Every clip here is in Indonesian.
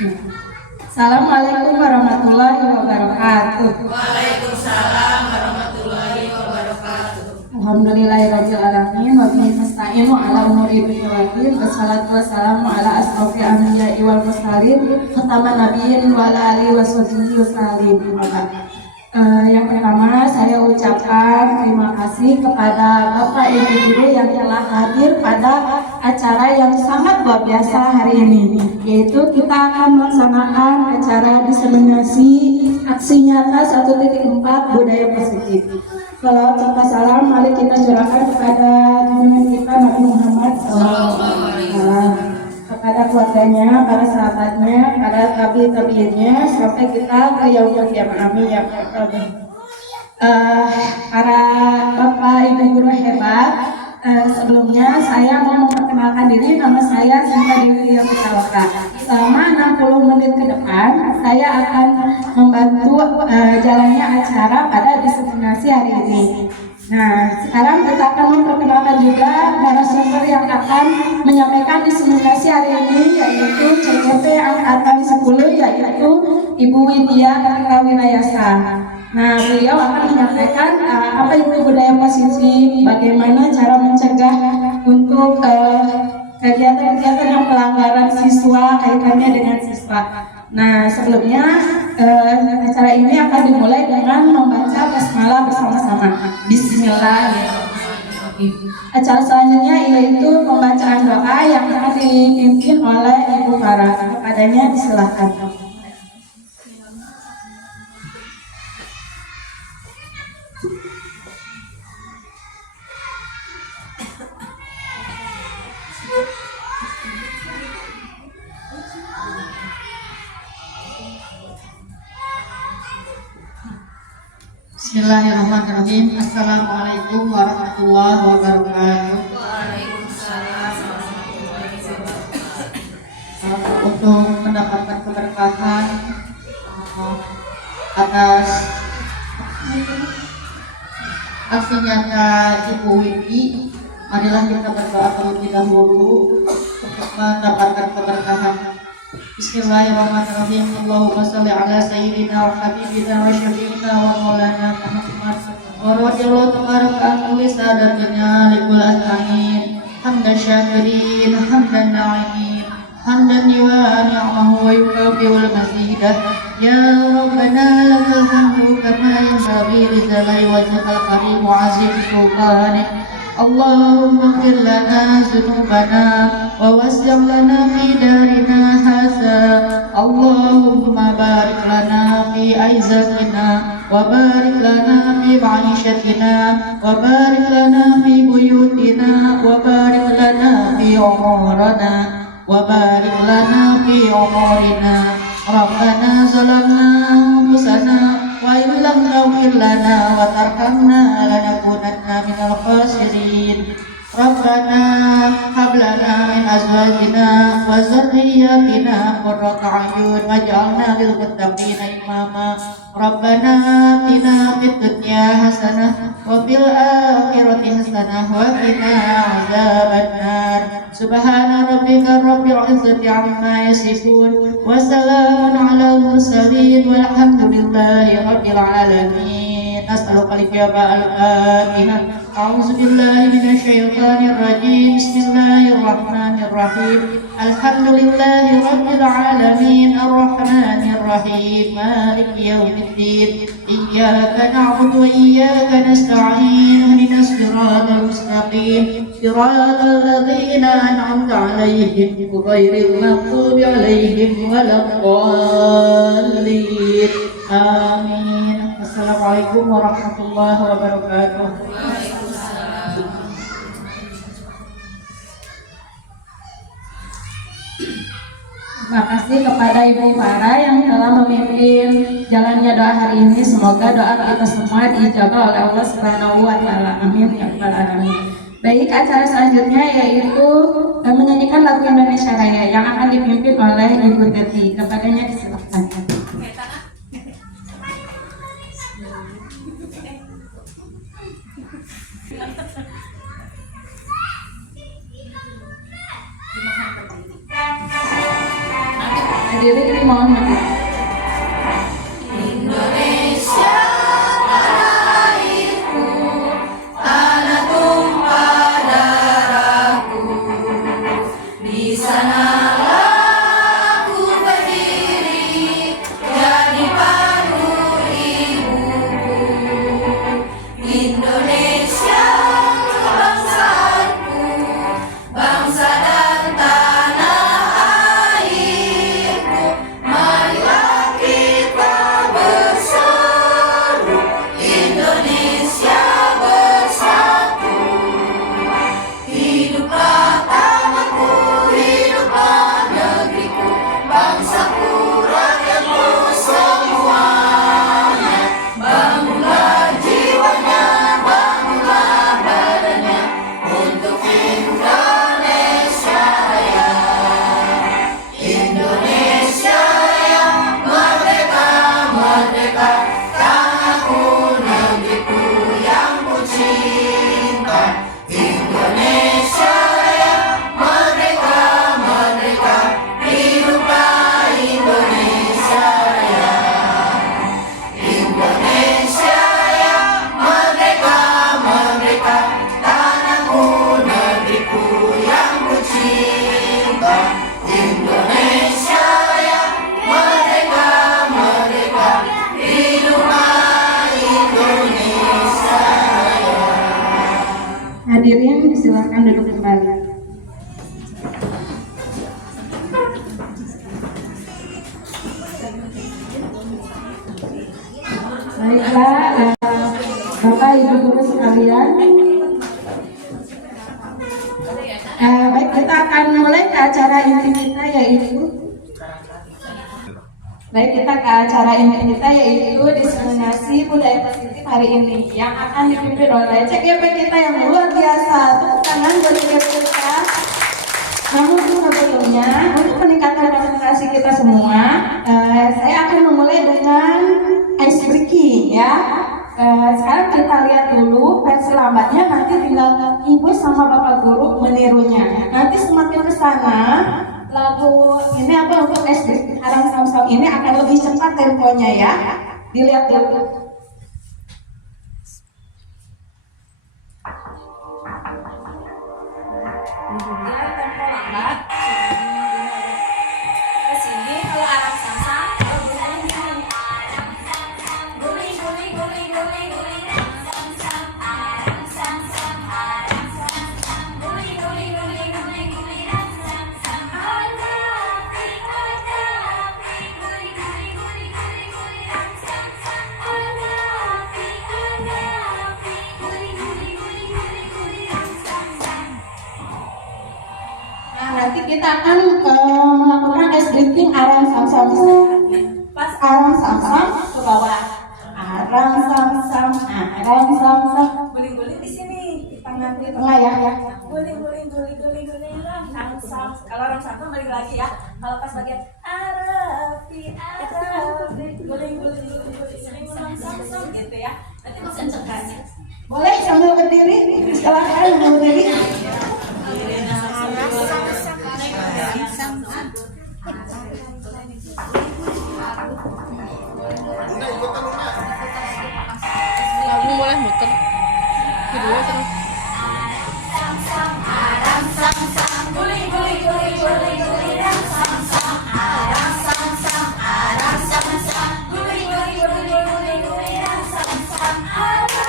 Assalamualaikum warahmatullahi wabarakatuh. Waalaikumsalam warahmatullahi wabarakatuh. Alhamdulillahirabbil alamin wa bihi nasta'inu ala umuri dunya wad din. Wassalatu wassalamu ala asrofil anbiya'i wal mursalin khataman nabiyyin wa ala alihi washabbihi wasallim. Yang pertama saya ucapkan terima kasih kepada Bapak Ibu guru yang telah hadir pada acara yang sangat luar biasa hari ini, yaitu kita akan melaksanakan acara diseminasi aksi nyata 1.4 budaya positif. Salawat serta salam mari kita curahkan kepada junjungan kita Nabi Muhammad SAW, kepada keluarganya, para sahabatnya, para tabi'innya, sampai kita ke yaumul qiyamah. Amin ya rabbal alamin. Para bapak ibu guru hebat, sebelumnya saya mau memperkenalkan diri. Nama saya Sinta Dewi Pitaloka. Selama 60 menit ke depan saya akan membantu jalannya acara pada diseminasi hari ini. Nah, sekarang kita akan memperkenalkan juga narasumber yang akan menyampaikan diseminasi hari ini, yaitu CCP Angkatan 10, yaitu Ibu Widya Kartika Winayasa. Nah, beliau akan menyampaikan apa itu budaya positif, bagaimana cara mencegah untuk kegiatan-kegiatan yang pelanggaran siswa kaitannya dengan siswa. Nah, sebelumnya acara ini akan dimulai dengan membaca basmalah bersama-sama. Bismillahirrahmanirrahim. Acara selanjutnya yaitu pembacaan doa yang akan dipimpin oleh Ibu Farah. Kepadanya disilahkan. Bismillahirrahmanirrahim. Assalamualaikum warahmatullahi wabarakatuh. Waalaikumsalam warahmatullahi wabarakatuh. Untuk mendapatkan keberkahan atas aksi nyata Ibu Widi, marilah kita berdoa terlebih dahulu untuk mendapatkan keberkahan. Bismillahirrahmanirrahim. Allahumma salli ala sayyidina wa habibina wa syafi'ina wa maulana Muhammad wa radiyallahu tabaraka anhu sadatina likul azmin hamdan syakirin hamdan na'imin hamdan yuwa ni'amahu wa yukafi wal mazidah ya rabbana lakal hamdu kama yanbaghi li jalali wajhikal karim wa azim sultanik. Allahumma ighfir lana dzunubana wa wasi' lana fi darina hadza. Allahumma barik lana fi aizatina wa barik lana fi ma'ishatina wa barik lana fi buyutina wa barik lana fi umurana wa barik lana fi umurina. Rabbana zalamna anfusana wa in lam taghfir lana wa tarhamna lanakunanna minal khasirin. Rabbana hab lana min azwajina wa dzurriyyatina qurrata a'yun waj'alna lil muttaqina imama. Rabbana atina fid dunya hasanah wa fil akhirati hasanah wa qina adzabannar. Subhana rabbika rabbil izzati amma yasifun wa salamun alal mursalin walhamdulillahi rabbil alamin. As'aluka al-Fatihah. A'udzu billahi minasyaitonir rajim. Bismillahirrahmanirrahim. Alhamdulillahi rabbil alamin arrahmanir rahim maliki yaumiddin. Iyyaka na'budu wa iyyaka nasta'in. Ihdinas siratal mustaqim. Siratal ladzina an'amta 'alaihim ghairil maghdubi 'alaihim waladdallin. Amin. Assalamualaikum warahmatullahi wabarakatuh. Terima kasih kepada Ibu Farah yang telah memimpin jalannya doa hari ini. Semoga doa kita semua diijabah oleh Allah Subhanahu wa taala. Amin ya rabbal alamin. Baik, acara selanjutnya yaitu menyanyikan lagu Indonesia Raya yang akan dipimpin oleh Ibu Teti. Kepadanya disilahkan. Hadirin dimohon berdiri. Indonesia tanah airku, tanah tumpah darahku. Di sanalah aku berdiri, jadi palu ibuku. Indonesia bangsaku, bangsa dan tanah airku. Marilah kita berseru, Indonesia bersatu. Hiduplah tanahku, hiduplah negeriku, bangsaku, rakyatku semuanya. Bangunlah jiwanya, bangunlah badannya untuk Indonesia Raya. Indonesia yang merdeka, merdeka, tanahku, negeriku yang ku cinta. Indonesia yang merdeka, merdeka, hiduplah Indonesia Raya. Indonesia yang merdeka, merdeka, tanahku, negeriku yang ku cinta. Indonesia yang merdeka, merdeka, hiduplah Indonesia Raya. Hadirin silakan duduk kembali. Baiklah, Bapak Ibu guru sekalian. Baik, kita akan mulai ke acara inti kita yaitu diseminasi budaya positif hari ini yang akan dipimpin oleh CGP kita yang luar biasa. Tepuk tangan buat CGP kita. Namun sebelumnya untuk meningkatkan konsentrasi kita semua, saya akan memulai dengan ice breaking ya. Sekarang kita lihat dulu versi lambatnya, nanti tinggal ibu sama bapak guru menirunya. Nanti semakin ke sana lagu ini untuk ice breaking Arang Samsam ini akan lebih cepat temponya ya. Dilihat dulu. Dia tempo lambat. Ke sini kalau arah samsam, kalau bunyinya gini. Guling, guling, guling, guling, guling. Guling, guling, guling, guling, guling. Nah, nanti kita akan melakukan ice breaking Arang Samsam. Pas Arang Samsam ke bawah. Arang Samsam, Arang Samsam. Guling-guling di sini, di tangan Di tengah ya. guling, guling, guling, guling, guling. Samsam. Kalau orang samsam balik lagi ya. Kalau pas bagian Arafi, Arafi, guling, guling, guling, guling, samsam gitu ya. Nanti masih cekanya. Boleh sambil berdiri, silahkan berdiri. Lagu boleh muter video terus. Guling, guling, guling, guling, guling, samsam. Samsam, guling, guling, guling, guling, guling, samsam.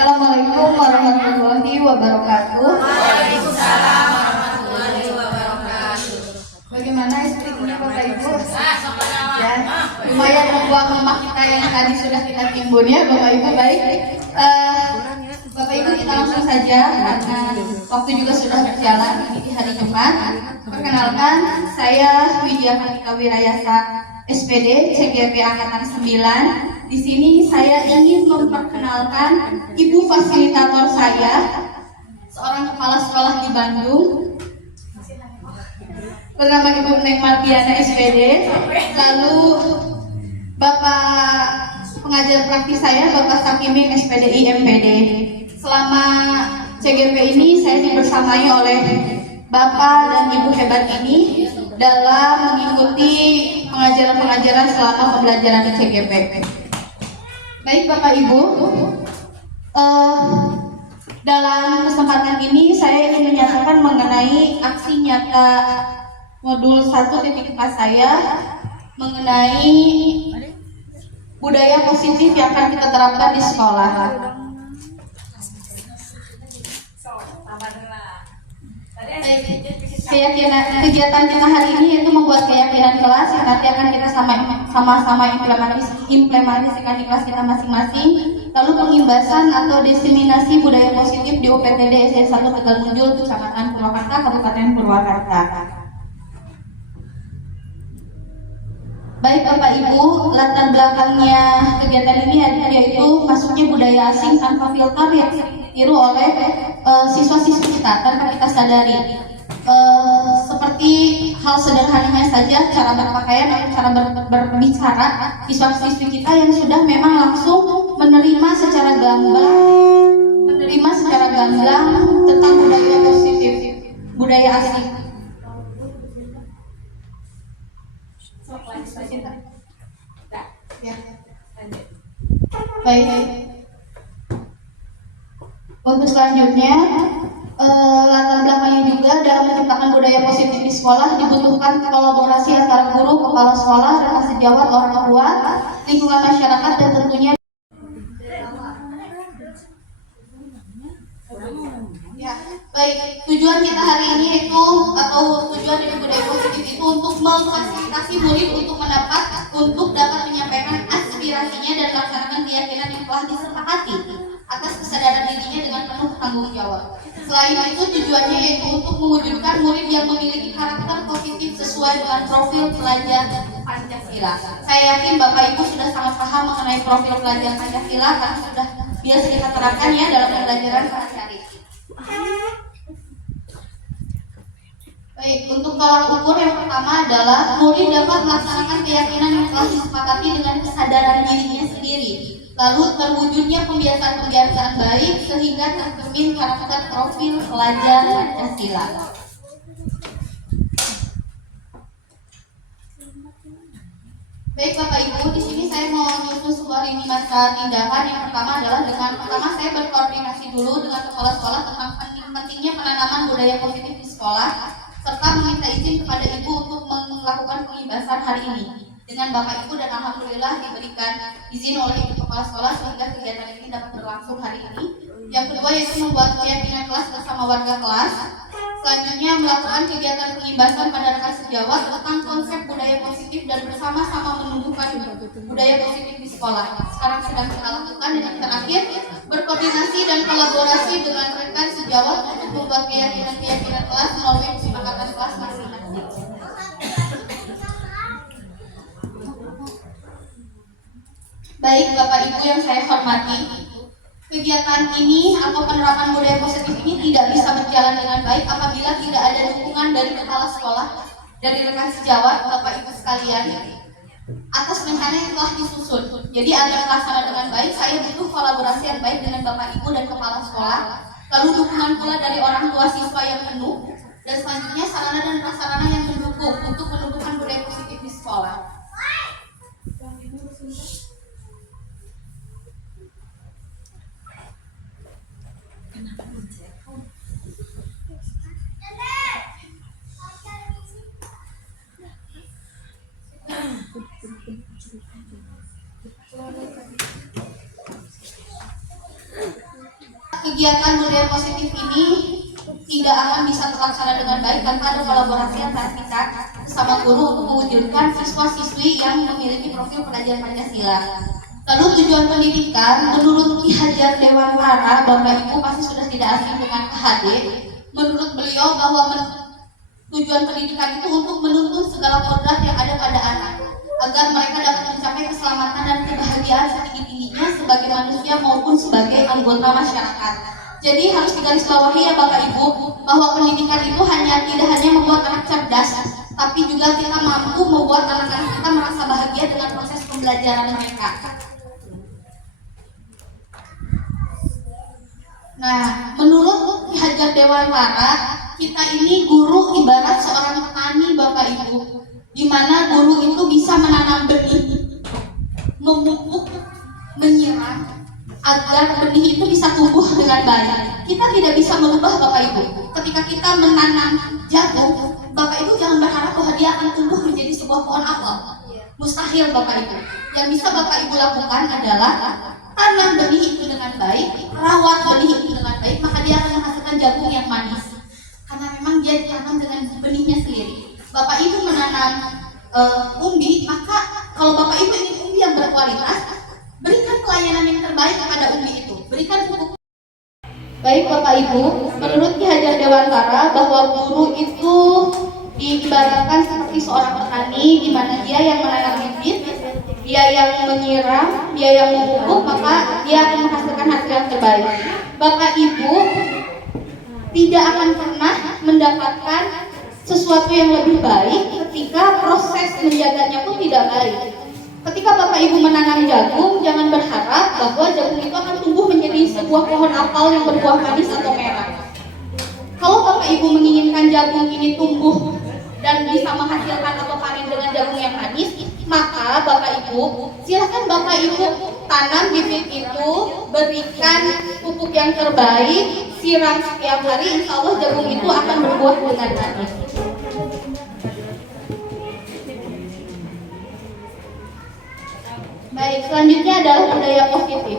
Assalamualaikum warahmatullahi wabarakatuh. Bagaimana SPG-nya Bapak Ibu? Ya, lumayan membuang lemak kita yang tadi sudah kita timbun ya Bapak Ibu. Baik, Bapak Ibu kita langsung saja karena waktu juga sudah berjalan di hari Jumat. Perkenalkan, saya Widya Kartika Wirayasa SPD CGP Angkatan 9. Di sini saya ingin memperkenalkan ibu fasilitator saya, seorang kepala sekolah di Bandung, bernama Ibu Neng Mardiana SPD. Lalu Bapak pengajar praktis saya, Bapak Sakimin SPD IMPD. Selama CGP ini saya dibersamai oleh Bapak dan Ibu hebat ini dalam mengikuti pengajaran-pengajaran selama pembelajaran di CGP. Baik Bapak Ibu, dalam kesempatan ini saya ingin menyatakan mengenai aksi nyata modul 1.4 saya mengenai budaya positif yang akan kita terapkan di sekolah. Keyakinan kegiatan kita hari ini yaitu membuat keyakinan kelas yang nanti akan kita sama-sama implementasikan di kelas kita masing-masing. Lalu pengimbasan atau diseminasi budaya positif di UPTD SD 1 Tegalmunjul, Kecamatan Purwakarta, Kabupaten Purwakarta. Baik Bapak Ibu, latar belakangnya kegiatan ini yaitu masuknya budaya asing tanpa filter yang sering ditiru oleh siswa-siswi kita tanpa kita sadari. Seperti hal sederhananya saja, cara berpakaian atau cara berbicara siswa-siswi kita yang sudah memang langsung menerima secara gamblang tentang budaya positif, budaya asing. Ya. Baik. Untuk selanjutnya, latar belakangnya juga dalam menciptakan budaya positif di sekolah dibutuhkan kolaborasi antara guru, kepala sekolah, rekan sejawat, orang tua, lingkungan masyarakat, dan tentunya ya. Baik, tujuan kita hari ini itu atau tujuan dari budaya positif itu untuk memfasilitasi murid untuk dapat menyampaikan aspirasinya dan melaksanakan keyakinan yang telah disepakati atas kesadaran dirinya dengan penuh tanggung jawab. Selain itu, tujuannya yaitu untuk mewujudkan murid yang memiliki karakter positif sesuai dengan profil pelajar Pancasila. Saya yakin Bapak Ibu sudah sangat paham mengenai profil pelajar Pancasila karena sudah biasa kita terapkan ya dalam pembelajaran sehari-hari. Baik, untuk tolak ukur yang pertama adalah murid dapat melaksanakan keyakinan yang telah disepakati dengan kesadaran dirinya sendiri. Lalu terwujudnya pembiasaan-pembiasaan baik sehingga tercermin karakter profil pelajar Pancasila. Baik Bapak Ibu, di sini saya mau menyusun sebuah lini masa tindakan. Yang pertama adalah saya berkoordinasi dulu dengan kepala sekolah tentang pentingnya penanaman budaya positif di sekolah, serta meminta izin kepada Ibu untuk melakukan pengibasan hari ini dengan Bapak Ibu, dan alhamdulillah diberikan izin oleh Ibu Kepala Sekolah sehingga kegiatan ini dapat berlangsung hari ini. Yang kedua yaitu membuat keyakinan kelas bersama warga kelas. Selanjutnya melakukan kegiatan pengibasan pada rekan sejawat tentang konsep budaya positif dan bersama-sama menumbuhkan budaya positif di sekolah. Sekarang sedang kita lakukan, dan yang terakhir berkoordinasi dan kolaborasi dengan rekan sejawat untuk membuat keyakinan kelas melalui kesepakatan kelas masing-masing. Baik Bapak Ibu yang saya hormati, kegiatan ini atau penerapan budaya positif ini tidak bisa berjalan dengan baik apabila tidak ada dukungan dari kepala sekolah, dari rekan sejawat, Bapak Ibu sekalian, atas rencana yang telah disusun. Jadi agar terlaksana dengan baik, saya butuh kolaborasi yang baik dengan Bapak Ibu dan kepala sekolah, lalu dukungan pula dari orang tua siswa yang penuh, dan selanjutnya sarana dan prasarana yang mendukung untuk menumbuhkan budaya positif di sekolah. kegiatan budaya positif ini tidak akan bisa terlaksana dengan baik tanpa ada kolaborasi antara kita bersama guru untuk mewujudkan siswa-siswi yang memiliki profil pelajar Pancasila. Lalu tujuan pendidikan, menurut Ki Hajar Dewantara, Bapak Ibu pasti sudah tidak asing dengan KHD. Menurut beliau bahwa tujuan pendidikan itu untuk menuntun segala kodrat yang ada pada anak, agar mereka dapat mencapai keselamatan dan kebahagiaan setinggi-tingginya sebagai manusia maupun sebagai anggota masyarakat. Jadi harus digarisbawahi ya Bapak Ibu, bahwa pendidikan itu tidak hanya membuat anak cerdas, tapi juga kita mampu membuat anak-anak kita merasa bahagia dengan proses pembelajaran mereka. Nah, menurut Ki Hajar Dewantara, kita ini guru ibarat seorang petani Bapak Ibu, di mana guru itu bisa menanam benih, memupuk, menyiram, agar benih itu bisa tumbuh dengan baik. Kita tidak bisa merubah Bapak Ibu. Ketika kita menanam jagung, Bapak Ibu jangan berharap bahwa dia akan tumbuh menjadi sebuah pohon apel. Mustahil Bapak Ibu. Yang bisa Bapak Ibu lakukan adalah tanam benih itu dengan baik, rawat benih itu dengan baik, maka dia akan menghasilkan jagung yang manis. Karena memang dia ditanam dengan benihnya sendiri. Bapak Ibu menanam umbi, maka kalau Bapak Ibu ingin umbi yang berkualitas, berikan pelayanan yang terbaik kepada umbi itu. Berikan pupuk. Baik Bapak Ibu, menurut Ki Hajar Dewantara bahwa guru itu diibaratkan seperti seorang petani, di mana dia yang menanam bibit, dia yang menyiram, dia yang memupuk, maka dia akan menghasilkan hasil yang terbaik. Bapak Ibu tidak akan pernah mendapatkan sesuatu yang lebih baik ketika proses menjaganya pun tidak baik. Ketika Bapak Ibu menanam jagung, jangan berharap bahwa jagung itu akan tumbuh menjadi sebuah pohon apel yang berbuah manis atau merah. Kalau Bapak Ibu menginginkan jagung ini tumbuh dan bisa menghasilkan atau panen dengan jagung yang manis, maka Bapak Ibu, silahkan Bapak Ibu tanam bibit itu, berikan pupuk yang terbaik, siram setiap hari, insya Allah jagung itu akan berbuah dengan manis. Baik, selanjutnya adalah budaya positif.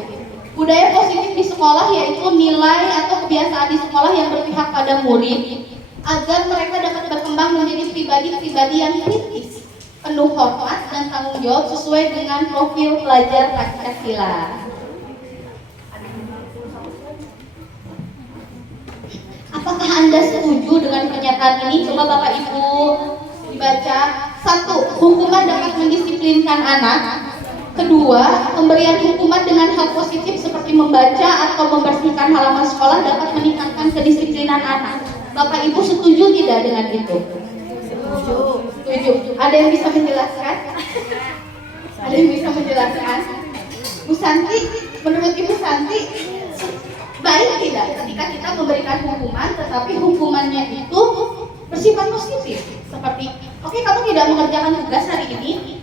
Budaya positif di sekolah yaitu nilai atau kebiasaan di sekolah yang berpihak pada murid, agar mereka dapat berkembang menjadi pribadi-pribadi yang kritis, penuh hormat dan tanggung jawab sesuai dengan profil pelajar Pancasila. Apakah Anda setuju dengan pernyataan ini? Coba Bapak Ibu dibaca. 1. Hukuman dapat mendisiplinkan anak. 2. Pemberian hukuman dengan hal positif seperti membaca atau membersihkan halaman sekolah dapat meningkatkan kedisiplinan anak. Bapak Ibu setuju tidak dengan itu? Setuju. Ada yang bisa menjelaskan? Ada yang bisa menjelaskan? Bu Santi, menurut Ibu Santi, baik tidak ketika kita memberikan hukuman, tetapi hukumannya itu bersifat positif, seperti oke, kamu tidak mengerjakan tugas hari ini,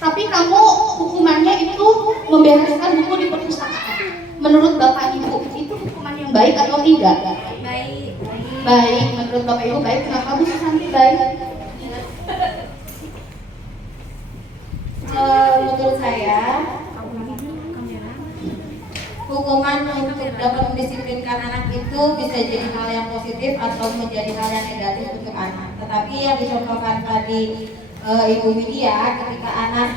tapi kamu hukumannya itu membereskan buku di perpustakaan. Menurut Bapak Ibu itu hukuman yang baik atau tidak? Baik. Baik, menurut Bapak Ibu baik. Kenapa Bu Santi baik? Menurut saya, hukuman untuk dapat mendisiplinkan anak itu bisa jadi hal yang positif atau menjadi hal yang negatif untuk anak. Tetapi yang dicontohkan tadi Ibu Widya, ketika anak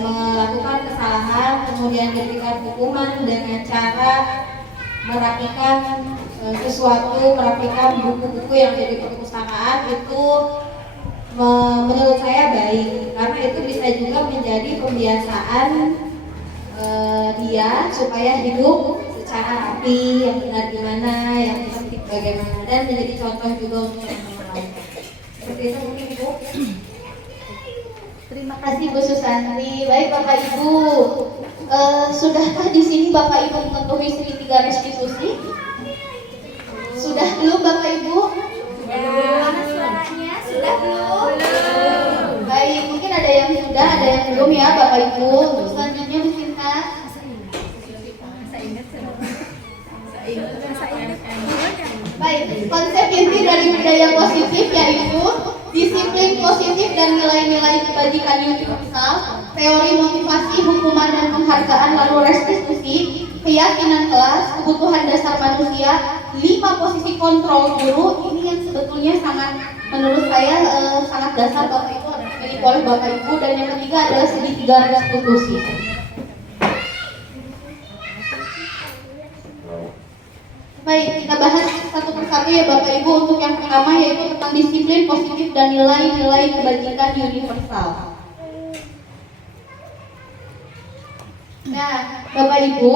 melakukan kesalahan kemudian diberikan hukuman dengan cara merapikan merapikan buku-buku yang ada di perpustakaan, itu menurut saya baik, karena itu bisa juga menjadi pembiasaan dia supaya hidup secara rapi, yang benar gimana, yang tertib bagaimana, dan menjadi contoh juga untuk teman-teman lain. Seperti itu mungkin Ibu. Terima kasih Bu Susanti. Baik Bapak Ibu, sudahkah di sini Bapak Ibu mematuhi segitiga restitusi? Sudah belum Bapak Ibu? Mana suaranya? Sudah belum? Baik, mungkin ada yang sudah, ada yang belum ya Bapak Ibu. Untuk selanjutnya Bu Sinta. Baik, konsep inti dari budaya positif yaitu disiplin positif dan nilai-nilai kebajikan universal, teori motivasi, hukuman dan penghargaan, lalu restitusi, keyakinan kelas, kebutuhan dasar manusia, 5 posisi kontrol guru, ini yang sebetulnya sangat, menurut saya sangat dasar Bapak Ibu harus dimiliki oleh Bapak Ibu. Dan yang ketiga adalah segitiga restitusi. Baik, kita bahas satu persatu ya Bapak Ibu. Untuk yang pertama yaitu tentang disiplin positif dan nilai-nilai kebajikan universal. Nah, Bapak Ibu,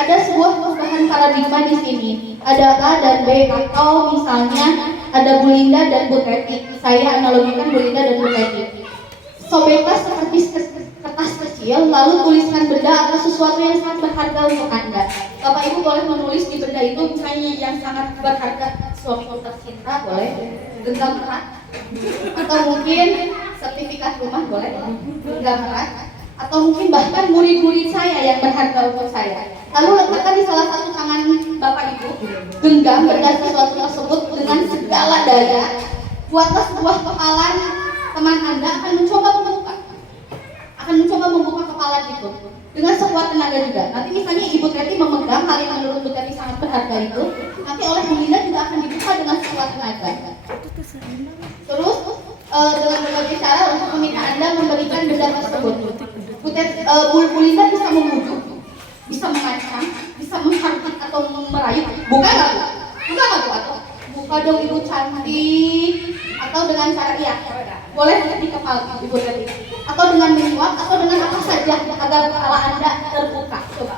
ada sebuah perubahan paradigma di sini. Ada A dan B, atau misalnya ada Bu Linda dan Bu Teti. Saya analogikan Bu Linda dan Bu Teti. Sobeklah seperti kertas kecil, lalu tuliskan benda atau sesuatu yang sangat berharga untuk Anda. Bapak Ibu boleh menulis di benda itu misalnya yang sangat berharga, suamiku tercinta, boleh, genggam erat, atau mungkin sertifikat rumah, boleh, genggam erat, atau mungkin bahkan murid-murid saya yang berharga untuk saya. Lalu letakkan di salah satu tangan Bapak Ibu, genggam benda sesuatu tersebut dengan segala daya. Buatlah sebuah kepalan, teman Anda akan mencoba membuka kepalan itu dengan sekuat tenaga juga. Nanti misalnya Ibu Teti memegang hal yang menurut Bu Teti sangat berharga itu, nanti oleh Bu Linda juga akan dibuka dengan sekuat tenaga. Terus dengan berbagai cara untuk meminta Anda memberikan benda tersebut. Bu Linda bisa memujuk, bisa mengancam, bisa menghardik atau merayu. Buka nggak Bu? Buka nggak Bu? Atau buka dong Ibu cantik. Atau dengan cara boleh di kepala Ibu Teti. Atau dengan menyuap, atau dengan apa saja agar kepala Anda terbuka. Coba.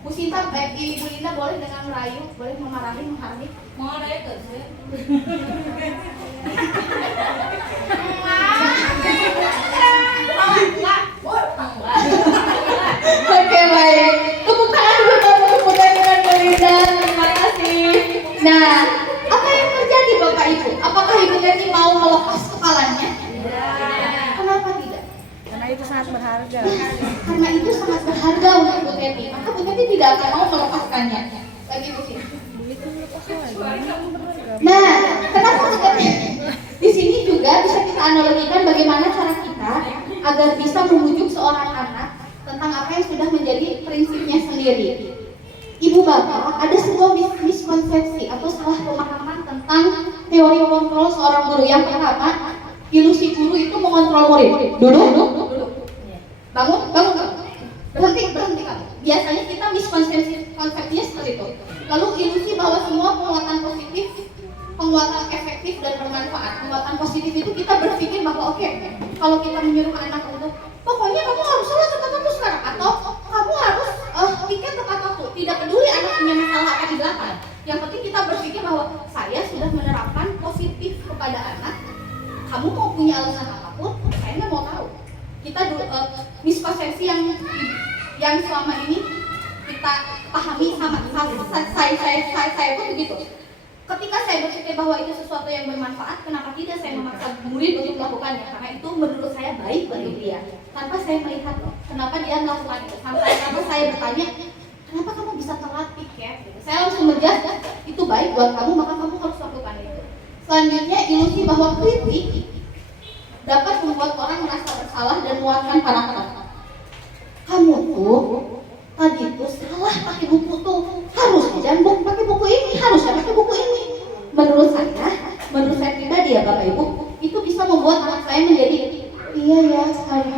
Bu Sinta, Ibu Linda boleh dengan merayu, boleh memarahi, menghardik. Mau ada itu sih. Oke, baik. Tepuk tangan dulu untuk Bu Teti dan Bu Linda. Terima kasih. Nah, apa yang terjadi Bapak Ibu? Apakah Ibu Teti mau melepas kepalanya? Kenapa tidak? Karena itu sangat berharga. Karena itu sangat berharga untuk Bu Teti. Maka Bu Teti tidak akan mau melepaskannya. Lagi Bu Teti. Nah, kenapa Bu Teti? Di sini juga bisa kita analogikan bagaimana cara kita agar bisa membujuk seorang anak tentang apa yang sudah menjadi prinsipnya sendiri. Ibu bapak, ada sebuah miskonsepsi atau salah pemahaman tentang teori kontrol seorang guru. Yang pertama, ilusi guru itu mengontrol murid. Duduk. Bangun. Berhenti kamu. Biasanya kita miskonsepsinya seperti itu. Lalu ilusi bahwa semua penguatan positif, penguatan efektif dan bermanfaat. Penguatan positif itu kita berpikir bahwa oke, kalau kita menyuruh anak untuk pokoknya kamu harus salah tepat waktu sekarang, atau kamu harus pikir tepat waktu. Tidak peduli anak punya masalah apa di belakang. Yang penting kita berpikir bahwa saya sudah menerapkan positif kepada anak. Kamu mau punya alasan apapun, saya nggak mau tahu. Kita miskonsepsi yang selama ini kita pahami sama saya pun begitu. Ketika saya berpikir bahwa itu sesuatu yang bermanfaat, kenapa tidak saya memaksa murid untuk melakukannya? Karena itu menurut saya baik bagi dia. Tanpa saya melihat kenapa dia melakukan itu. Tanpa saya bertanya, kenapa kamu bisa telat tiket? Saya langsung menjawab, itu baik buat kamu, maka kamu harus lakukan itu. Selanjutnya, ilusi bahwa kritik dapat membuat orang merasa bersalah dan menguatkan karakter. Kamu tuh tadi tuh salah pakai buku tuh, harusnya jangan pakai buku ini, harusnya pakai buku ini. Menurut saya pribadi ya Bapak Ibu, itu bisa membuat anak saya menjadi iya ya,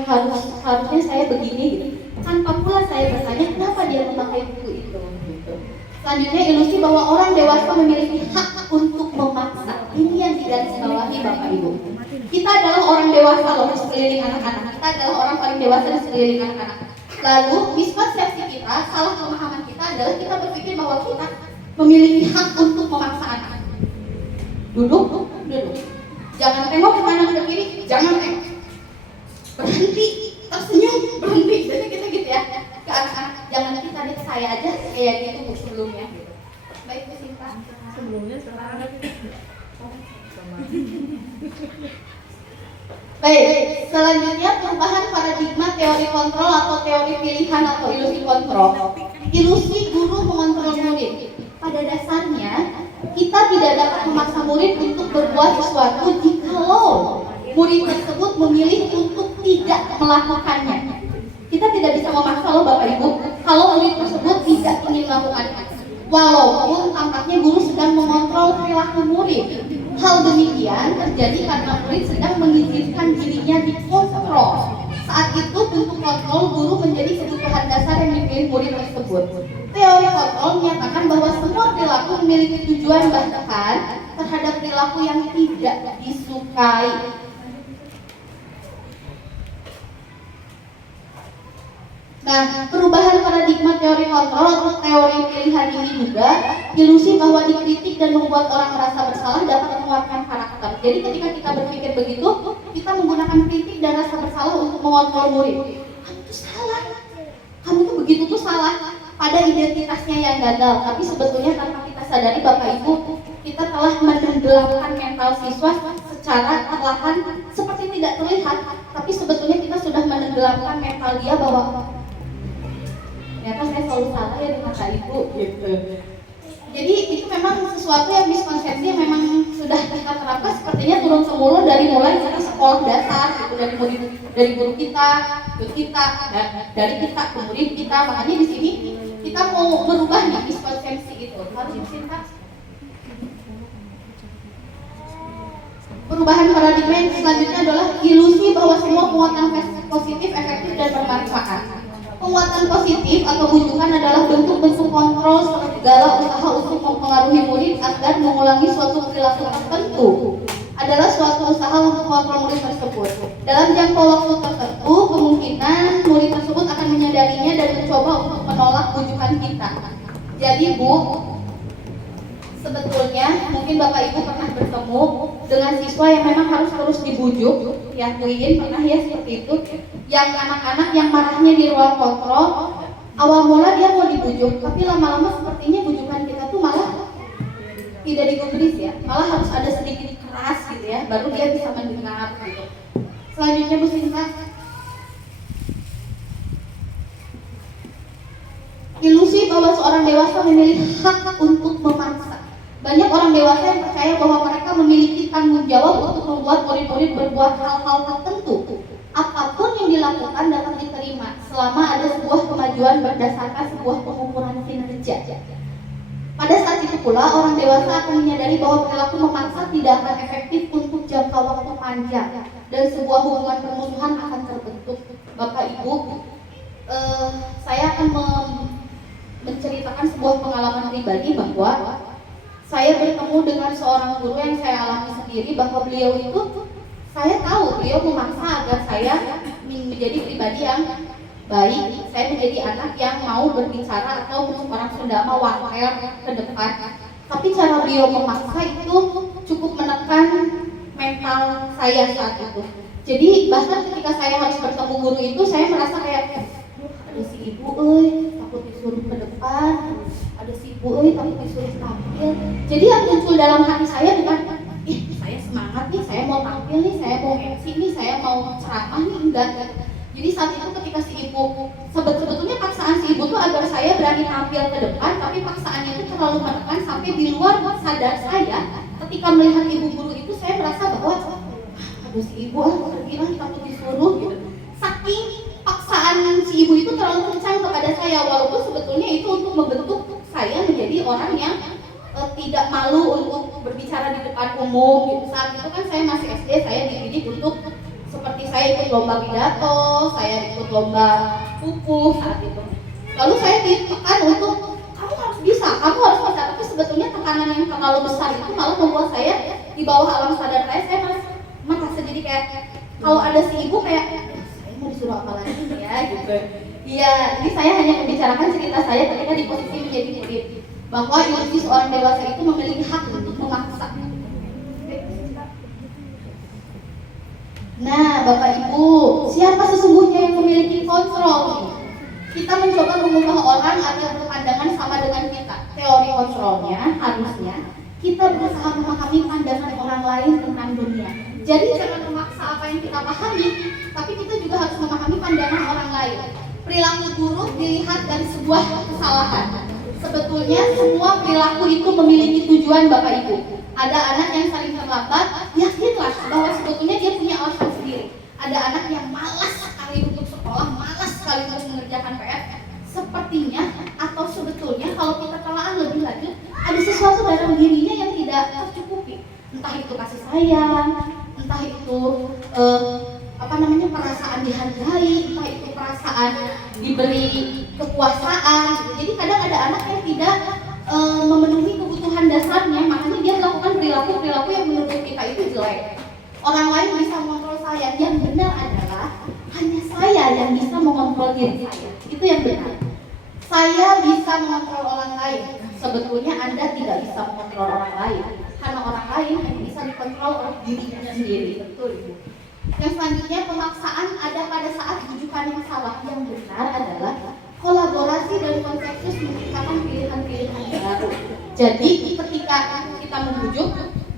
harusnya saya begini gitu. Tanpa pula saya bertanya kenapa dia memakai buku itu gitu. Selanjutnya, ilusi bahwa orang dewasa memiliki hak untuk memaksa. Ini yang digarisbawahi Bapak Ibu. Kita adalah orang dewasa loh di sekeliling anak-anak. Kita adalah orang paling dewasa di sekeliling anak-anak. Lalu miskonsepsi kita, salah pemahaman kita adalah kita berpikir bahwa kita memiliki hak untuk memaksa anak. Duduk. Jangan tengok ke kanan ke kiri, jangan tengok. Berhenti, tersenyum, berhenti. Jadi kita gitu ya ke anak-anak. Jangan kita lihat saya aja kayak gitu sebelumnya. Baik Bu Sinta. Sebelumnya sekarang Baik, selanjutnya perubahan paradigma teori kontrol atau teori pilihan atau ilusi kontrol. Ilusi guru mengontrol murid. Pada dasarnya, kita tidak dapat memaksa murid untuk berbuat sesuatu jikalau murid tersebut memilih untuk tidak melakukannya. Kita tidak bisa memaksa loh Bapak Ibu. Kalau murid tersebut tidak walaupun tampaknya guru sedang mengontrol perilaku murid. Hal demikian terjadi karena murid sedang mengizinkan dirinya dikontrol. Saat itu bentuk kontrol guru menjadi kebutuhan dasar yang dimiliki murid tersebut. Teori kontrol menyatakan bahwa semua perilaku memiliki tujuan, bahkan terhadap perilaku yang tidak disukai. Nah, perubahan paradigma teori kontrol atau teori pilihan ini juga ilusi bahwa dikritik dan membuat orang merasa bersalah dapat menguatkan karakter. Jadi ketika kita berpikir begitu, kita menggunakan kritik dan rasa bersalah untuk mengontrol murid. Kamu tuh salah, kamu tuh begitu tuh salah pada identitasnya yang gagal. Tapi sebetulnya tanpa kita sadari Bapak Ibu, kita telah menenggelamkan mental siswa secara perlahan seperti tidak terlihat. Tapi sebetulnya kita sudah menenggelamkan mental dia bahwa ternyata saya selalu salah ya di mata ibu gitu. Jadi itu memang sesuatu yang miskonsepsi yang memang sudah kita terapkan sepertinya turun temurun dari mulai kita sekolah dasar gitu, dari guru kita ke kita dan dari kita ke murid kita. Makanya di sini kita mau berubah nih miskonsepsi itu. Harus disintak. Perubahan paradigma yang selanjutnya adalah ilusi bahwa semua penguatan positif, efektif dan bermanfaat. Penguatan positif atau bujukan adalah bentuk-bentuk kontrol segala usaha untuk mempengaruhi murid agar mengulangi suatu perilaku tertentu. Adalah suatu usaha untuk mengontrol murid tersebut. Dalam jangka waktu tertentu, kemungkinan murid tersebut akan menyadarinya dan mencoba untuk menolak bujukan kita. Jadi Bu, sebetulnya mungkin Bapak Ibu pernah bertemu dengan siswa yang memang harus terus dibujuk, yakin pernah ya seperti itu. Yang anak-anak yang marahnya di ruang kontrol, awal mula dia mau dibujuk, tapi lama-lama sepertinya bujukan kita tuh malah tidak digubris ya, malah harus ada sedikit keras gitu ya, baru dia bisa mendengar gitu. Selanjutnya Bu Sinta, ilusi bahwa seorang dewasa memiliki hak untuk memaksa. Banyak orang dewasa yang percaya bahwa mereka memiliki tanggung jawab untuk membuat murid-murid berbuat hal-hal tertentu. Apapun yang dilakukan dapat diterima selama ada sebuah kemajuan berdasarkan sebuah pengukuran kinerja. Pada saat itu pula orang dewasa akan menyadari bahwa perilaku memaksa tidak akan efektif untuk jangka waktu panjang dan sebuah hubungan permusuhan akan terbentuk. Bapak Ibu, saya akan menceritakan sebuah pengalaman pribadi bahwa saya bertemu dengan seorang guru yang saya alami sendiri bahwa beliau itu, saya tahu beliau memaksa agar saya menjadi pribadi yang baik, saya menjadi anak yang mau berbicara atau orang Sunda mah waker ke depan. Tapi cara beliau memaksa itu cukup menekan mental saya saat itu. Jadi bahkan ketika saya harus bertemu guru itu, saya merasa kayak, ada si ibu takut disuruh ke depan, ada si ibu takut disuruh tampil. Jadi yang muncul dalam hati saya bukan, saya semangat nih, saya mau tampil nih, saya mau MC nih, saya mau ceramah nih, enggak. Jadi saat itu ketika si ibu, sebetulnya paksaan si ibu tuh agar saya berani tampil ke depan, tapi paksaannya itu terlalu menekan sampai di luar sadar saya. Ketika melihat ibu guru itu, saya merasa bahwa, aduh si ibu pergi lah, takut disuruh gitu. Saking paksaan si ibu itu terlalu kencang kepada saya, walaupun sebetulnya itu untuk membentuk saya menjadi orang yang tidak malu untuk berbicara di depan umum gitu. Saat itu kan saya masih SD, saya dididik untuk seperti saya ikut lomba pidato, saya ikut lomba pupuh saat itu. Lalu saya ditekan untuk kamu harus bisa, kamu harus bisa. Tapi sebetulnya tekanan yang terlalu besar itu malah membuat saya di bawah alam sadar saya merasa jadi kayak kalau ada si ibu kayak saya mau disuruh apa lagi ya gitu. Iya, jadi saya hanya membicarakan cerita saya ketika di posisi menjadi murid, bahwa ilusi seorang dewasa itu memiliki hak untuk memaksa. Nah, Bapak Ibu, siapa sesungguhnya yang memiliki kontrol? Kita mencoba mengubah orang agar berpandangan sama dengan kita. Teori kontrolnya harusnya kita berusaha memahami pandangan orang lain tentang dunia. Jadi jangan memaksa apa yang kita pahami, tapi kita juga harus memahami pandangan orang lain. Perilaku buruk dilihat dari sebuah kesalahan. Sebetulnya semua perilaku itu memiliki tujuan Bapak Ibu. Ada anak yang saling terlambat, yakinlah bahwa sebetulnya dia punya alasan sendiri. Ada anak yang malas sekali untuk sekolah, malas sekali untuk mengerjakan PR. Sepertinya atau atau sebetulnya kalau kita telaah lebih lanjut ada sesuatu dalam dirinya yang tidak tercukupi, entah itu kasih sayang, entah itu perasaan dihargai, entah itu perasaan diberi kekuasaan. Jadi kadang ada anak yang tidak memenuhi kebutuhan dasarnya, makanya dia melakukan perilaku yang menurut kita itu jelek. Orang lain bisa mengontrol saya, yang benar adalah hanya saya yang bisa mengontrol diri saya. Itu yang benar. Saya bisa mengontrol orang lain. Sebetulnya Anda tidak bisa mengontrol orang lain, karena orang lain hanya bisa dikontrol oleh dirinya sendiri. Betul, Ibu. Yang selanjutnya, pemaksaan ada pada saat rujukan yang salah. Yang benar adalah kolaborasi dan konsensus menciptakan pilihan-pilihan baru. Jadi ketika kita membujuk,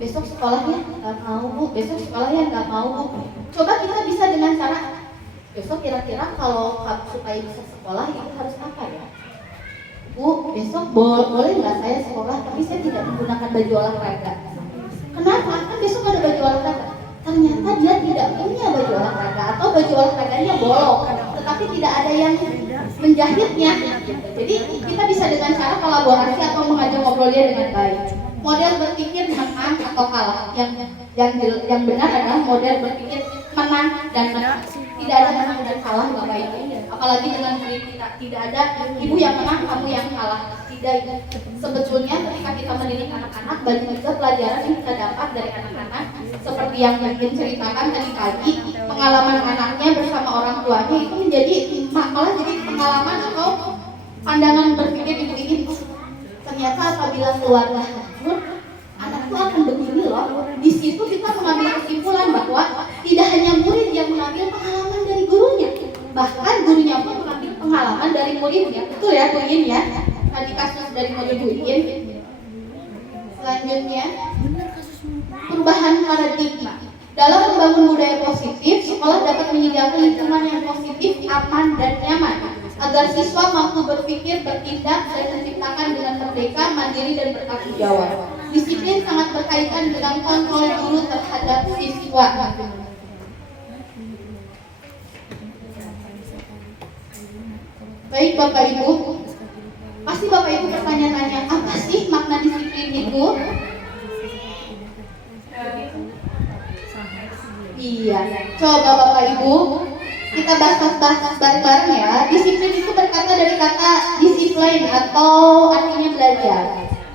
besok sekolahnya nggak mau Bu, besok sekolahnya nggak mau Bu. Coba kita bisa dengan cara, besok kira-kira kalau supaya bisa sekolah itu harus apa ya? Bu, besok boleh nggak saya sekolah tapi saya tidak menggunakan baju olahraga. Kenapa? Kan besok ada baju olahraga. Ternyata dia tidak punya baju olahraga atau baju olahraganya bolong, tetapi tidak ada yang menjahitnya. Jadi kita bisa dengan cara kolaborasi atau mengajak ngobrol dia dengan baik. Model berpikir menang atau kalah. Yang benar adalah model berpikir menang dan menang. Tidak ada menang dan kalah Bapak Ibu. Apalagi dengan murid kita, tidak ada ibu yang menang, kamu yang kalah. Tidak. Sebetulnya ketika kita mendidik anak-anak, banyak juga pelajaran yang kita dapat dari anak-anak. Seperti yang mungkin ceritakan tadi pagi, pengalaman anaknya bersama orang tuanya itu menjadi malah jadi pengalaman atau pandangan berpikir ibu ini. Ternyata apabila keluarga hancur, anakku akan begini loh. Di situ kita mengambil kesimpulan bahwa tidak hanya murid yang mengambil pengalaman dari gurunya, bahkan gurunya pun mengambil pengalaman dari muridnya. Betul ya Bu In ya? Tadi kasus dari murid Bu In. Selanjutnya, perubahan paradigma. Dalam membangun budaya positif, sekolah dapat menyediakan lingkungan yang positif, aman, dan nyaman agar siswa mampu berpikir, bertindak, dan menciptakan dengan merdeka, mandiri, dan bertanggung jawab. Disiplin sangat berkaitan dengan kontrol guru terhadap siswa. Baik Bapak Ibu, pasti Bapak Ibu bertanya-tanya, apa sih makna disiplin itu? Iya, coba Bapak Ibu kita bahas bareng-bareng ya. Disiplin itu berkata dari kata disiplin atau artinya belajar.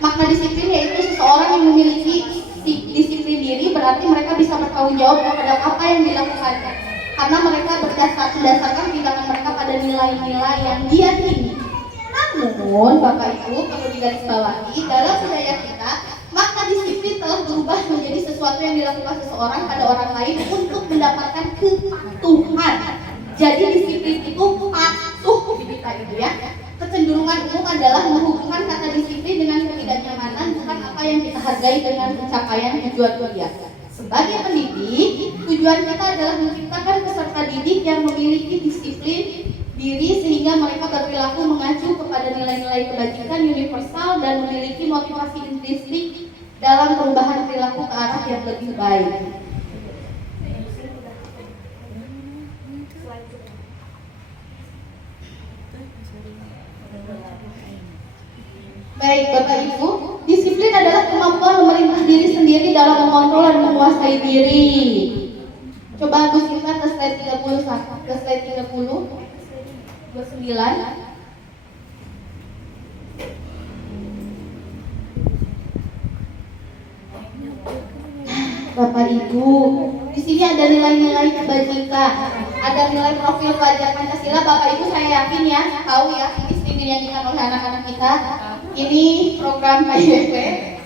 Makna disiplin yaitu seseorang yang memiliki disiplin diri, berarti mereka bisa bertanggung jawab terhadap apa yang dilakukannya, karena mereka berdasarkan tindakan mereka pada nilai-nilai yang dia tinggi. Namun Bapak Ibu perlu digarisbawahi, dalam budaya kita makna disiplin telah berubah menjadi sesuatu yang dilakukan seseorang pada orang lain untuk mendapatkan kepatuhan. Jadi disiplin itu patuh kita itu ya. Kecenderungan umum adalah menghubungkan kata disiplin dengan ketidaknyamanan, bukan apa yang kita hargai dengan pencapaian tujuan kuliah. Sebagai pendidik, tujuan kita adalah menciptakan peserta didik yang memiliki disiplin diri sehingga mereka berperilaku mengacu kepada nilai-nilai kebajikan universal dan memiliki motivasi intrinsik dalam perubahan perilaku ke arah yang lebih baik. Baik Bapak Ibu, disiplin adalah kemampuan memerintah diri sendiri dalam mengontrol dan menguasai diri. Coba Bu Sinta ke slide 30, ke slide 30, 29. Bapak Ibu, di sini ada nilai-nilai kebajikan, ada nilai profil pelajar Pancasila. Bapak Ibu saya yakin ya, tahu ya, ini sering dinyanyikan oleh anak-anak kita. Ini program KIDP,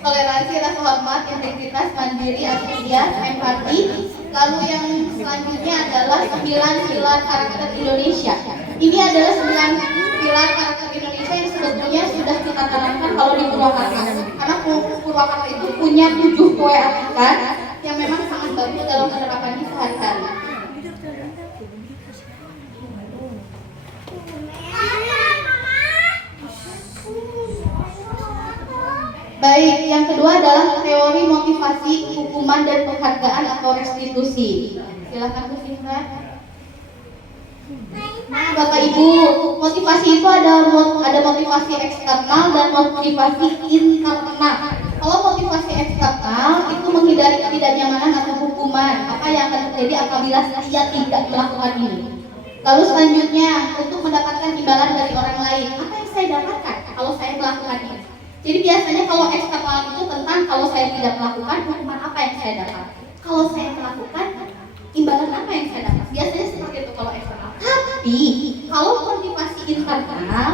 toleransi, rasa hormat, integritas, mandiri, antusias, empati. Lalu yang selanjutnya adalah 9 pilar karakter Indonesia. Ini adalah 9 pilar karakter Indonesia yang sebetulnya sudah kita tanamkan kalau di Purwakarta. Karena Purwakarta itu punya 7 kue atikan yang memang sangat bagus dalam penerapannya sehari-hari. Baik, yang kedua adalah teori motivasi, hukuman, dan penghargaan atau restitusi. Silakan Bu Sinta. Nah, Bapak Ibu, motivasi itu ada motivasi eksternal dan motivasi internal. Kalau motivasi eksternal itu menghindari ketidaknyamanan atau hukuman, apa yang akan terjadi apabila dia tidak melakukan ini. Lalu selanjutnya, untuk mendapatkan imbalan dari orang lain, apa yang saya dapatkan kalau saya melakukan ini? Jadi biasanya kalau eksternal itu tentang kalau saya tidak melakukan, hukuman apa yang saya dapat. Kalau saya melakukan, imbalan apa yang saya dapat. Biasanya seperti itu kalau eksternal. Tapi kalau motivasi internal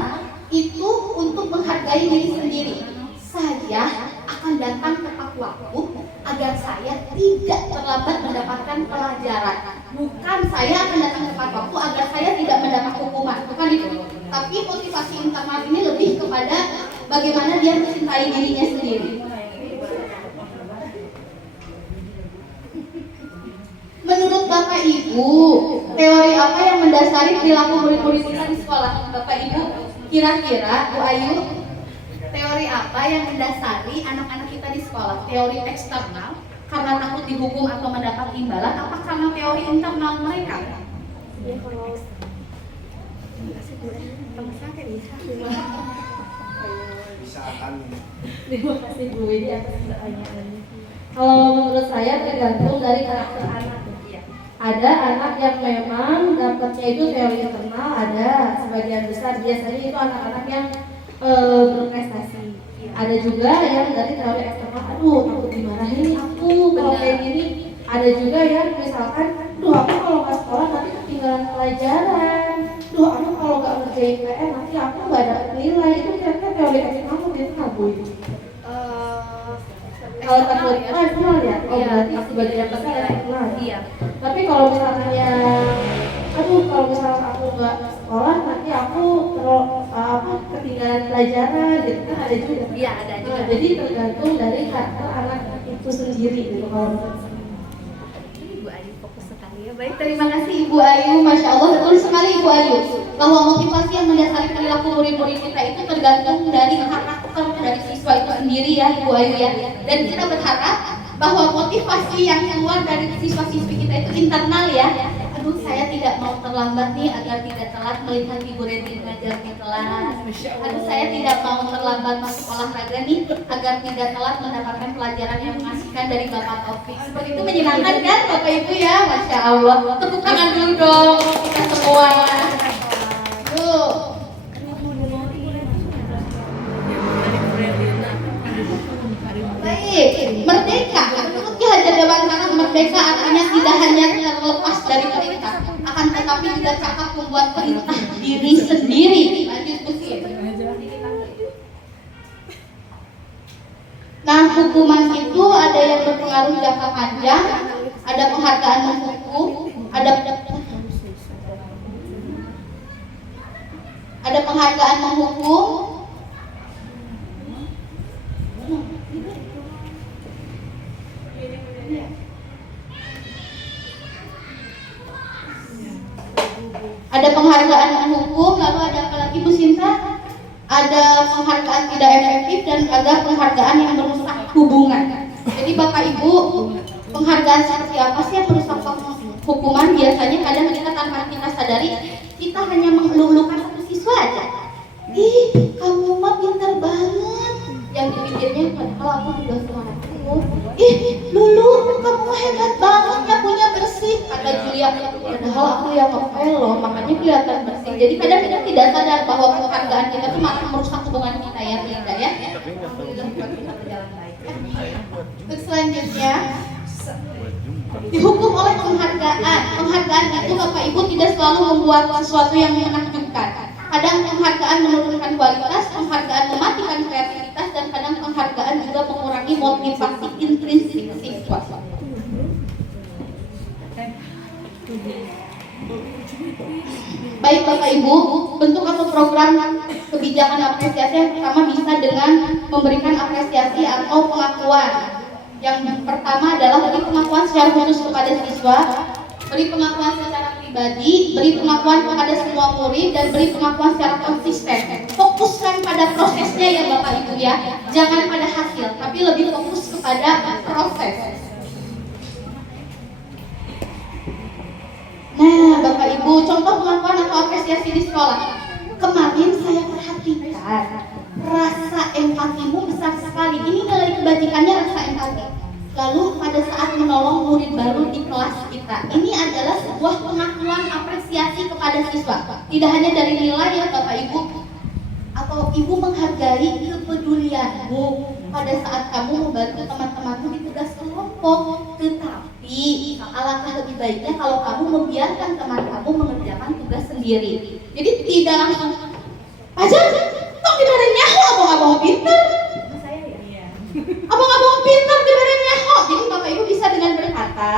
itu untuk menghargai diri sendiri. Saya akan datang tepat waktu agar saya tidak terlambat mendapatkan pelajaran. Bukan saya akan datang tepat waktu agar saya tidak mendapat hukuman. Bukan itu. Tapi motivasi internal ini lebih kepada bagaimana dia mencintai dirinya sendiri. Menurut Bapak Ibu, teori apa yang mendasari perilaku murid-murid kita di sekolah? Bapak Ibu, kira-kira Bu Ayu, teori apa yang mendasari anak-anak kita di sekolah? Teori eksternal, karena takut dihukum atau mendapat imbalan, apa karena teori internal mereka? Ya kalau terima kasih Bu Widi atas pertanyaannya. Kalau menurut saya tergantung dari karakter anak. Ada anak yang memang dapatnya itu teori internal, ada sebagian besar biasanya itu anak-anak yang berprestasi. Ada juga yang dari teori eksternal, aduh takut dimarahin aku kalau kayak gini. Ada juga yang misalkan, duh aku kalau nggak sekolah nanti ketinggalan pelajaran. Duh aku kalau nggak ngerjain PR nanti aku nggak dapat nilai. Itu kira-kira teori eksternal atau internal Bu? Kalau takut internal ya, berarti sebagian besar internal. Iya. Tapi kalau misalnya aduh kalau misalnya aku nggak sekolah nanti aku ketinggalan pelajaran gitu kan ada juga. Iya, ada juga. Nah, jadi tergantung dari karakter anak itu sendiri gitu kalau menurut saya. Ibu Ayu fokus sekali ya. Baik, terima kasih Ibu Ayu. Masya Allah, betul sekali Ibu Ayu. Bahwa motivasi yang mendasari perilaku murid-murid kita itu tergantung dari karakter dari siswa itu sendiri ya Ibu Ayu ya. Dan kita berharap bahwa motivasi yang keluar dari siswa-siswi kita itu internal ya. Aduh, saya tidak mau terlambat nih agar tidak telat melihat Ibu Renti mengajar di kelas. Aduh, saya tidak mau terlambat masuk olahraga nih agar tidak telat mendapatkan pelajaran yang mengasihkan dari Bapak Taufik. Seperti itu menyenangkan kan Bapak Ibu ya? Masya Allah. Tepuk tangan dulu dong kita semua. Tuh. Baik, merdeka. Menurut Ki Hajar Dewantara, merdeka artinya tidak hanya terlepas dari perintah, akan tetapi juga cakap membuat perintah diri sendiri. Lanjut Bu Siti. Nah, hukuman itu ada yang berpengaruh jangka panjang, ada penghargaan menghukum, ada penghargaan menghukum. Ada penghargaan menghukum, lalu ada apa lagi Bu Sinta? Ada penghargaan tidak efektif dan ada penghargaan yang merusak hubungan. Jadi Bapak Ibu, penghargaan seperti apa sih yang merusak hukuman? Biasanya kadang kita tanpa kita sadari, kita hanya mengeluh-elukan satu siswa aja. Ih, kamu mah pintar banget. Yang dipikirnya padahal aku juga semangat. Ih, Lulu, kamu hebat banget, nyapunya bersih. Kata Julia, padahal aku yang ngepel loh, makanya kelihatan bersih. Jadi kadang-kadang tidak sadar bahwa penghargaan kita itu malah merusak hubungan kita ya, tidak ya? Alhamdulillah buat kita berjalan baik. Terus selanjutnya, dihukum oleh penghargaan. Penghargaan itu Bapak Ibu tidak selalu membuat sesuatu yang menakjubkan. Kadang penghargaan menurunkan kualitas, penghargaan mematikan kreativitas, dan kadang penghargaan juga mengurangi motivasi intrinsik siswa. Baik Bapak Ibu, bentuk atau program kebijakan apresiasi yang pertama bisa dengan memberikan apresiasi atau pengakuan. Yang pertama adalah beri pengakuan secara khusus kepada siswa, beri pengakuan secara pribadi, beri pengakuan kepada semua murid, dan beri pengakuan secara konsisten. Fokuskan pada prosesnya ya Bapak Ibu ya, jangan pada hasil, tapi lebih fokus kepada proses. Nah, Bapak Ibu, contoh pengakuan atau apresiasi di sekolah. Kemarin saya perhatikan rasa empatimu besar sekali. Ini nilai kebajikannya rasa empati. Lalu pada saat menolong murid baru di kelas kita, ini adalah sebuah pengakuan apresiasi kepada siswa. Tidak hanya dari nilai ya Bapak Ibu, atau Ibu menghargai kepedulianmu pada saat kamu membantu teman-temanmu di tugas kelompok. Tetapi alangkah lebih baiknya kalau kamu membiarkan teman kamu mengerjakan tugas sendiri. Jadi tidak langsung ajar, tok diberi nyaho abang-abang pintar. Abang-abang pintar diberi nyaho. Jadi Bapak Ibu bisa dengan berkata,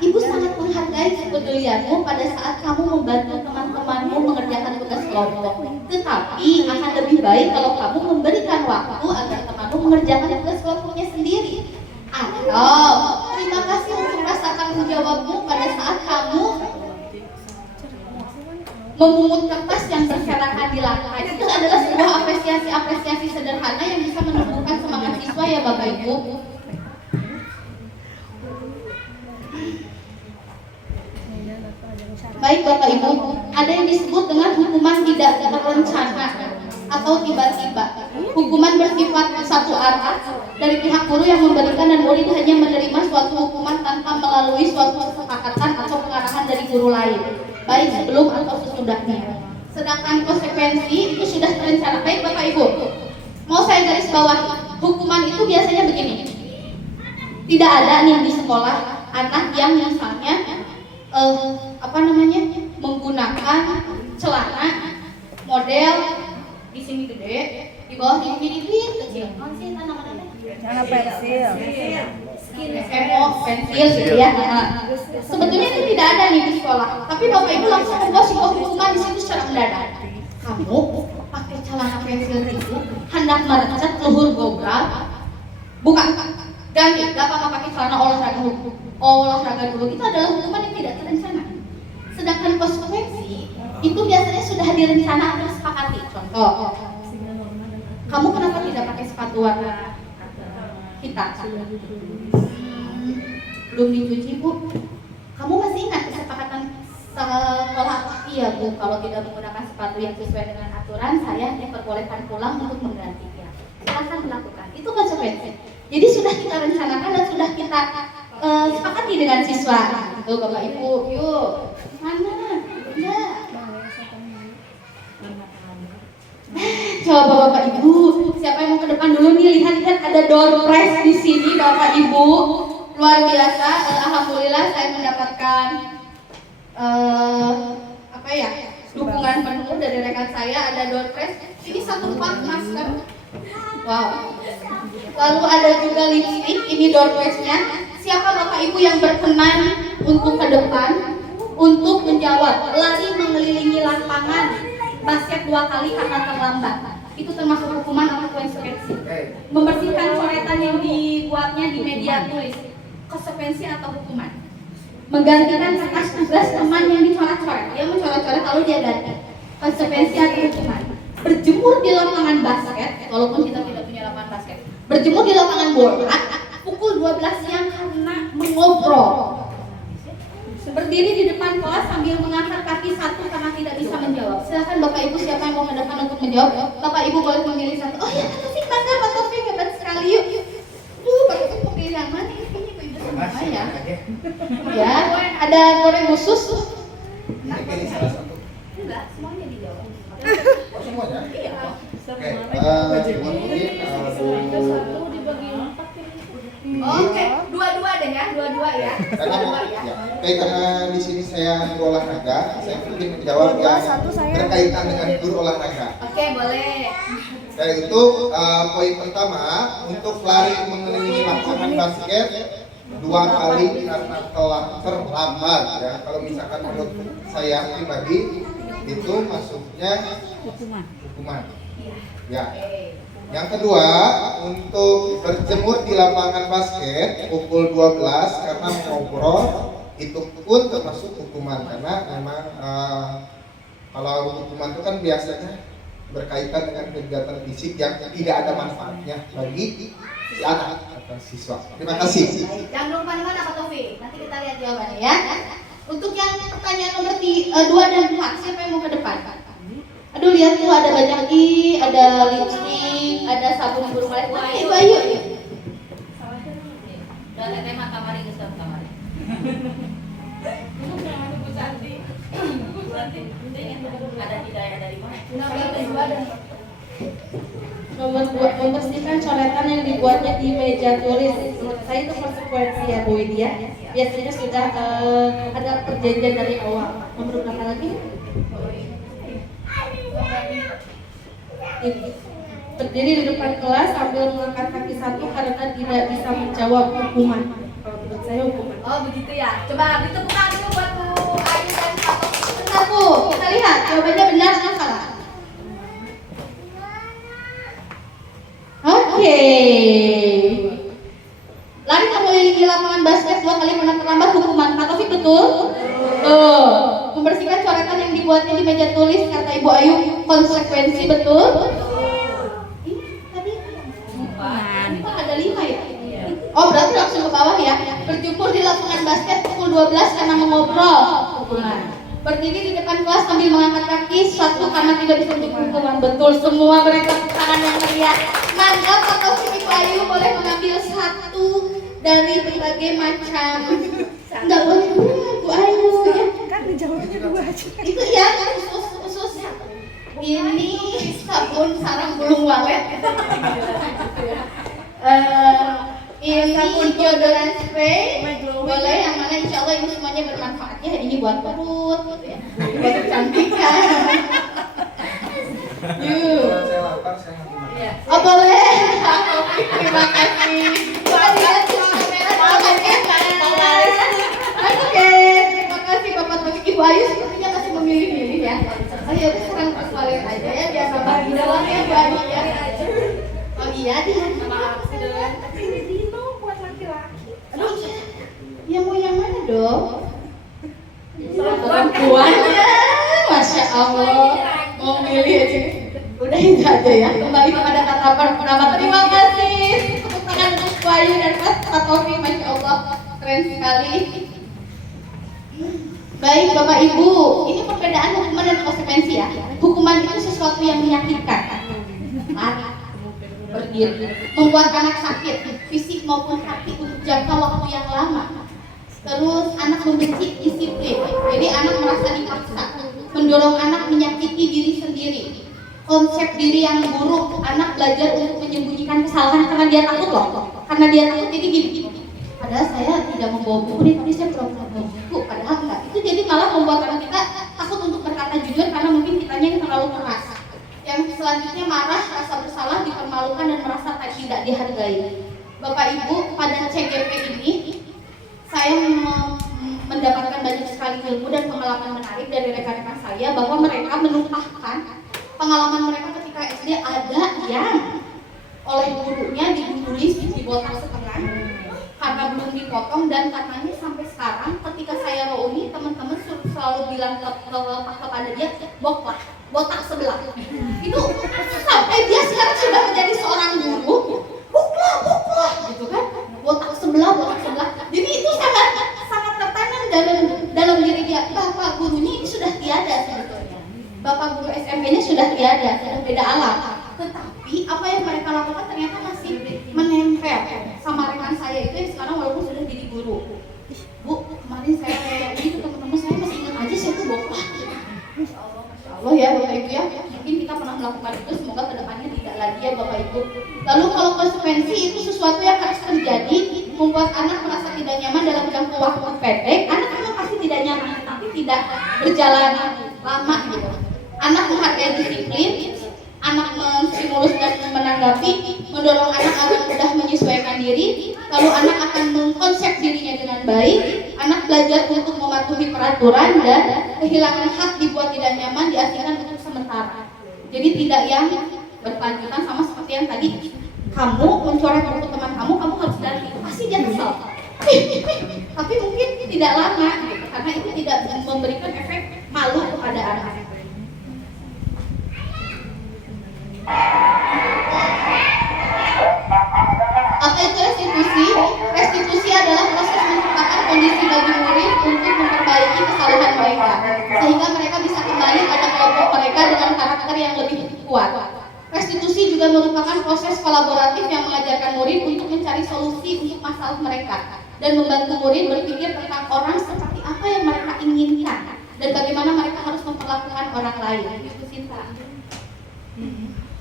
Ibu sangat menghargai kepedulianmu pada saat kamu membantu teman-temanmu mengerjakan tugas kelompok. Tetapi akan lebih baik kalau kamu memberikan waktu agar temanmu mengerjakan tugas kelompoknya sendiri. Atau terima kasih untuk rasa tanggung jawabmu pada saat kamu memungut kertas yang berserakan di lantai. Itu adalah sebuah apresiasi sederhana yang bisa menumbuhkan semangat siswa ya Bapak Ibu. Baik Bapak Ibu, ada yang disebut dengan hukuman tidak terencana atau tiba-tiba. Hukuman bersifat satu arah dari pihak guru yang memberikan dan murid hanya menerima suatu hukuman tanpa melalui suatu kesepakatan atau pengarahan dari guru lain, baik sebelum atau sesudahnya. Sedangkan konsekuensi itu sudah terencana. Baik Bapak Ibu, mau saya garis bawahi, hukuman itu biasanya begini. Tidak ada nih di sekolah anak yang misalnya menggunakan celana model di sini gede, di bawah ini kecil. Masih namanya? Jangan pensil. Pensil gitu ya. Sebetulnya itu tidak ada nih di sekolah, tapi Bapak Ibu langsung membuat sebuah hukuman di situ secara mendadak. Kamu pakai celana pensil itu hendak merecet luhur gobral, bukan ganti, gak apa-apa pakai celana olahraga dulu. Itu adalah hukuman yang tidak terencana. Sedangkan konsekuensi itu biasanya sudah direncana atau disepakati. Contoh, kamu kenapa tidak pakai sepatu warna hitam? Belum dicuci Bu. Kamu masih ingat kesepakatan sekolah? Iya Bu, kalau tidak menggunakan sepatu yang sesuai dengan aturan, saya diperbolehkan pulang untuk menggantinya. Silakan melakukan. Itu konsekuensi. Jadi sudah kita rencanakan dan sudah kita sepakati dengan siswa. Tuh Bapak Ibu, yuk mana? Ya. Coba Bapak Ibu, siapa yang mau ke depan dulu nih? Lihat ada door prize di sini Bapak Ibu. Luar biasa, alhamdulillah saya mendapatkan dukungan penuh dari rekan saya. Ada door prize. Ini satu pak masker. Wow. Lalu ada juga lipstick. Ini door prize-nya. Siapa Bapak Ibu yang berkenan untuk ke depan untuk menjawab lari mengelilingi lapangan basket 2 kali karena terlambat? Itu termasuk hukuman atau konsekuensi. Membersihkan coretan yang dibuatnya di media tulis, konsekuensi atau hukuman. Menggantikan kertas tugas teman yang dicoret-coret, dia mencoret-coret lalu dia ganti, konsekuensi atau hukuman. Berjemur di lapangan basket, walaupun kita tidak punya lapangan basket, berjemur di lapangan bola pukul 12 siang karena mengobrol. Berdiri di depan kelas sambil mengangkat kaki satu karena tidak bisa menjawab. Silakan Bapak Ibu, siapa yang mau ke depan untuk menjawab? Bapak Ibu boleh memilih satu. Oh ya, Pak Taufik, bangga Pak Taufik, hebat sekali. Yuk. Pak Taufik mau pilih yang mana? Ini Ibu sama ya. Ya, ada goreng khusus. Pilih salah satu. Enggak, semuanya dijawab. Oh semuanya? Iya. Oke, dua-dua deh ya, dua-dua ya. Karena di sini saya guru olahraga, saya ingin menjawab yang berkaitan dengan guru olahraga. Oke, boleh. Yaitu poin pertama, untuk lari mengelilingi lapangan basket 2 kali karena telah terlambat ya. Kalau misalkan menurut saya pribadi itu masuknya hukuman. Ya. Yang kedua, untuk berjemur di lapangan basket pukul 12 karena mengobrol, itu pun termasuk hukuman karena memang kalau hukuman itu kan biasanya berkaitan dengan kegiatan fisik yang tidak ada manfaatnya bagi si anak atau siswa. Terima kasih. Jangan lupa mana Pak Taufik, nanti kita lihat jawabannya ya. Untuk yang pertanyaan nomor 2 dan 4, siapa yang mau ke depan? Aduh, lihat tuh ada banyak ada lipstick, ada sabun burung malek. Wah, itu ayo. Dan teteh mah kamari geus kamari. Ada hidayah dari mana? Membersihkan coretan yang dibuatnya di meja tulis. Menurut saya itu konsekuensi ya Bu Widya. Biasanya sudah ada perjanjian dari awal. Nomor berapa lagi? Ini. Berdiri di depan kelas sambil mengangkat kaki satu karena tidak bisa menjawab hukuman. Kalau menurut saya hukuman. Oh begitu ya. Coba ditepuk tangan dulu buat Bu Ayu dan Pak Topi. Bentar Bu, kita lihat jawabannya benar atau salah. Oke. Lari mengelilingi lapangan basket 2 kali menang terlambat hukuman. Kak Taufik betul? Tuh. Membersihkan coretan yang dibuatnya di meja tulis kata Ibu Ayu konsekuensi betul? Ini tadi Pak ada 5 ya? Oh berarti langsung ke bawah ya. Berjumpa di lapangan basket pukul 12 karena mengobrol hukuman. Berdiri di depan kelas sambil mengangkat kaki 1 karena tidak bisa menjemput hukuman. Betul semua, mereka tangan yang meriah. Mangga Pak Taufik Ibu Ayu boleh mengambil 1 dari berbagai macam. Enggak boleh Bu Ayu ya. Kan dijawabnya 2 aja. Itu ya khusus ini sabun sarang burung walet. Ini deodoran spray boleh, yang mana insya Allah ini semuanya bermanfaat ya. Ini buat perut gitu ya, buat kecantikan. Yuk. Saya lapar, saya mau makan. Oh boleh. Terima kasih. Kita lihat di kamera. Oke, terima kasih Bapak Taufik. Ibu Ayu sepertinya masih memilih-milih ya. Oh iya, sekarang persoalan aja ya, biar nambah di dalam ya Bu Ayu ya. Oh iya, dia maaf sih dong. Tapi ini Dino buat laki-laki. Aduh, ya mau yang mana dong? Perempuan. Masya Allah, mau milih aja. Udah itu aja ya. Kembali kepada tatapan pertama. Terima kasih. Tepuk tangan untuk Bu Ayu dan Pak Taufik. Masya Allah, keren sekali. Baik Bapak Ibu, ini perbedaan hukuman dan konsekuensi ya. Hukuman itu sesuatu yang menyakitkan, marah, berdiri, membuat anak sakit, fisik maupun hati untuk jangka waktu yang lama. Terus anak membenci disiplin, jadi anak merasa dipaksa, mendorong anak menyakiti diri sendiri. Konsep diri yang buruk, anak belajar untuk menyembunyikan kesalahan karena dia takut loh. Karena dia takut jadi gini. Padahal saya tidak membawa buku nih, tapi saya pura-pura bawa buku. Padahal enggak. Itu jadi malah membuat anak kita takut untuk berkata jujur karena mungkin kitanya yang terlalu keras. Yang selanjutnya marah, rasa bersalah, dipermalukan dan merasa tidak dihargai. Bapak Ibu, pada CGP ini saya mendapatkan banyak sekali ilmu dan pengalaman menarik dari rekan-rekan saya bahwa mereka menumpahkan pengalaman mereka ketika SD. Ada yang oleh gurunya ditulis dibotak setengah karena belum dipotong, dan katanya sampai sekarang ketika saya reuni teman-teman selalu bilang kepada dia botak sebelah. Itu sampai dia sekarang sudah menjadi seorang guru, buklah gitu kan, botak sebelah. Jadi itu sangat tertanam dalam diri dia. Bapak gurunya ini sudah tiada sebetulnya. Bapak guru SMP-nya sudah tiada, sudah beda alam. Tetapi apa yang mereka lakukan ternyata masih menempel sama rekan saya itu yang sekarang walaupun sudah jadi guru. Bu, kemarin saya kayak gitu, teman-teman saya masih ingat aja saya tuh boklah. Masya Allah ya Bapak Ibu ya. Mungkin kita pernah melakukan itu, semoga kedepannya tidak lagi ya Bapak Ibu. Lalu kalau konsekuensi itu sesuatu yang harus terjadi, membuat anak merasa tidak nyaman dalam jangka waktu pendek. Anak memang pasti tidak nyaman, tapi tidak berjalan lama gitu. Anak menghargai disiplin, anak menstimulus dan menanggapi, mendorong anak agar mudah menyesuaikan diri, lalu anak akan mengkonsep dirinya dengan baik, anak belajar untuk mematuhi peraturan dan kehilangan hak dibuat tidak nyaman diartikan untuk sementara. Jadi tidak yang berkelanjutan, sama seperti yang tadi, kamu mencoret buku teman kamu harus ganti, pasti dia kesal. Tapi mungkin tidak lama, gitu, karena itu tidak memberikan efek malu kepada anak. Apa itu restitusi? Restitusi adalah proses menciptakan kondisi bagi murid untuk memperbaiki kuat. Restitusi juga merupakan proses kolaboratif yang mengajarkan murid untuk mencari solusi untuk masalah mereka dan membantu murid berpikir tentang orang seperti apa yang mereka inginkan dan bagaimana mereka harus memperlakukan orang lain. Ibu Sinta.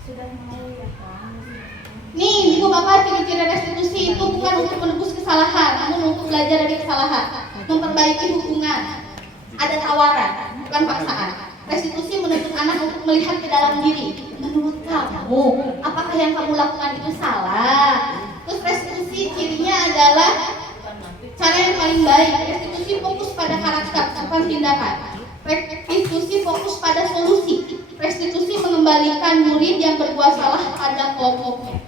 Sudah mau ya Kak. Nih, Ibu Bapak, ciri-ciri restitusi itu bukan untuk menebus kesalahan, namun untuk belajar dari kesalahan, memperbaiki hubungan. Ada tawaran, bukan paksaan. Restitusi menuntut anak untuk melihat ke dalam diri. Menurut kamu, apakah yang kamu lakukan itu salah? Terus restitusi cirinya adalah cara yang paling baik. Restitusi fokus pada karakter, bukan tindakan. Restitusi fokus pada solusi. Restitusi mengembalikan murid yang berbuat salah pada kelompoknya.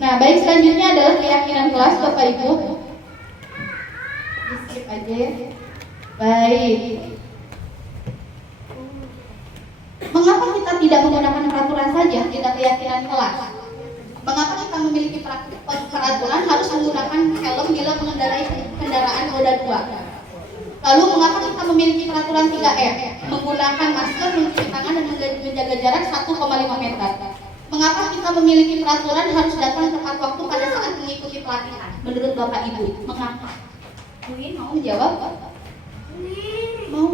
Nah, baik, selanjutnya adalah keyakinan kelas, Bapak Ibu. Skip aja. Baik. Mengapa kita tidak menggunakan peraturan saja, tidak keyakinan kelas? Mengapa kita memiliki peraturan harus menggunakan helm bila mengendarai kendaraan roda 2? Lalu mengapa kita memiliki peraturan 3M? Menggunakan masker, mencuci tangan, dan menjaga jarak 1,5 meter. Mengapa kita memiliki peraturan harus datang tepat waktu pada saat mengikuti pelatihan? Menurut Bapak Ibu, mengapa? Mungkin mau menjawab? Mau?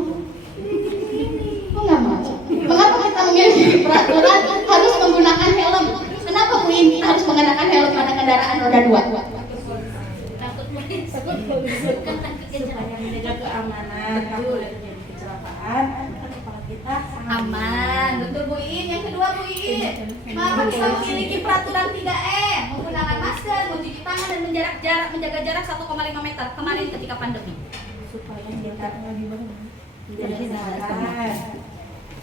Kok nggak mau? Mengapa kita memiliki peraturan harus menggunakan helm? Kenapa Queen kita harus mengenakan helm pada kendaraan roda 2? Supaya menjaga keamanan, kalau boleh terjadi kecelakaan, kepala kita Aman, betul Bu In. Yang kedua Bu In, mengapa kita memiliki peraturan 3M? Menggunakan masker, mencuci tangan, dan menjaga jarak 1,5 meter kemarin ketika pandemi. supaya kita tidak kesalahan,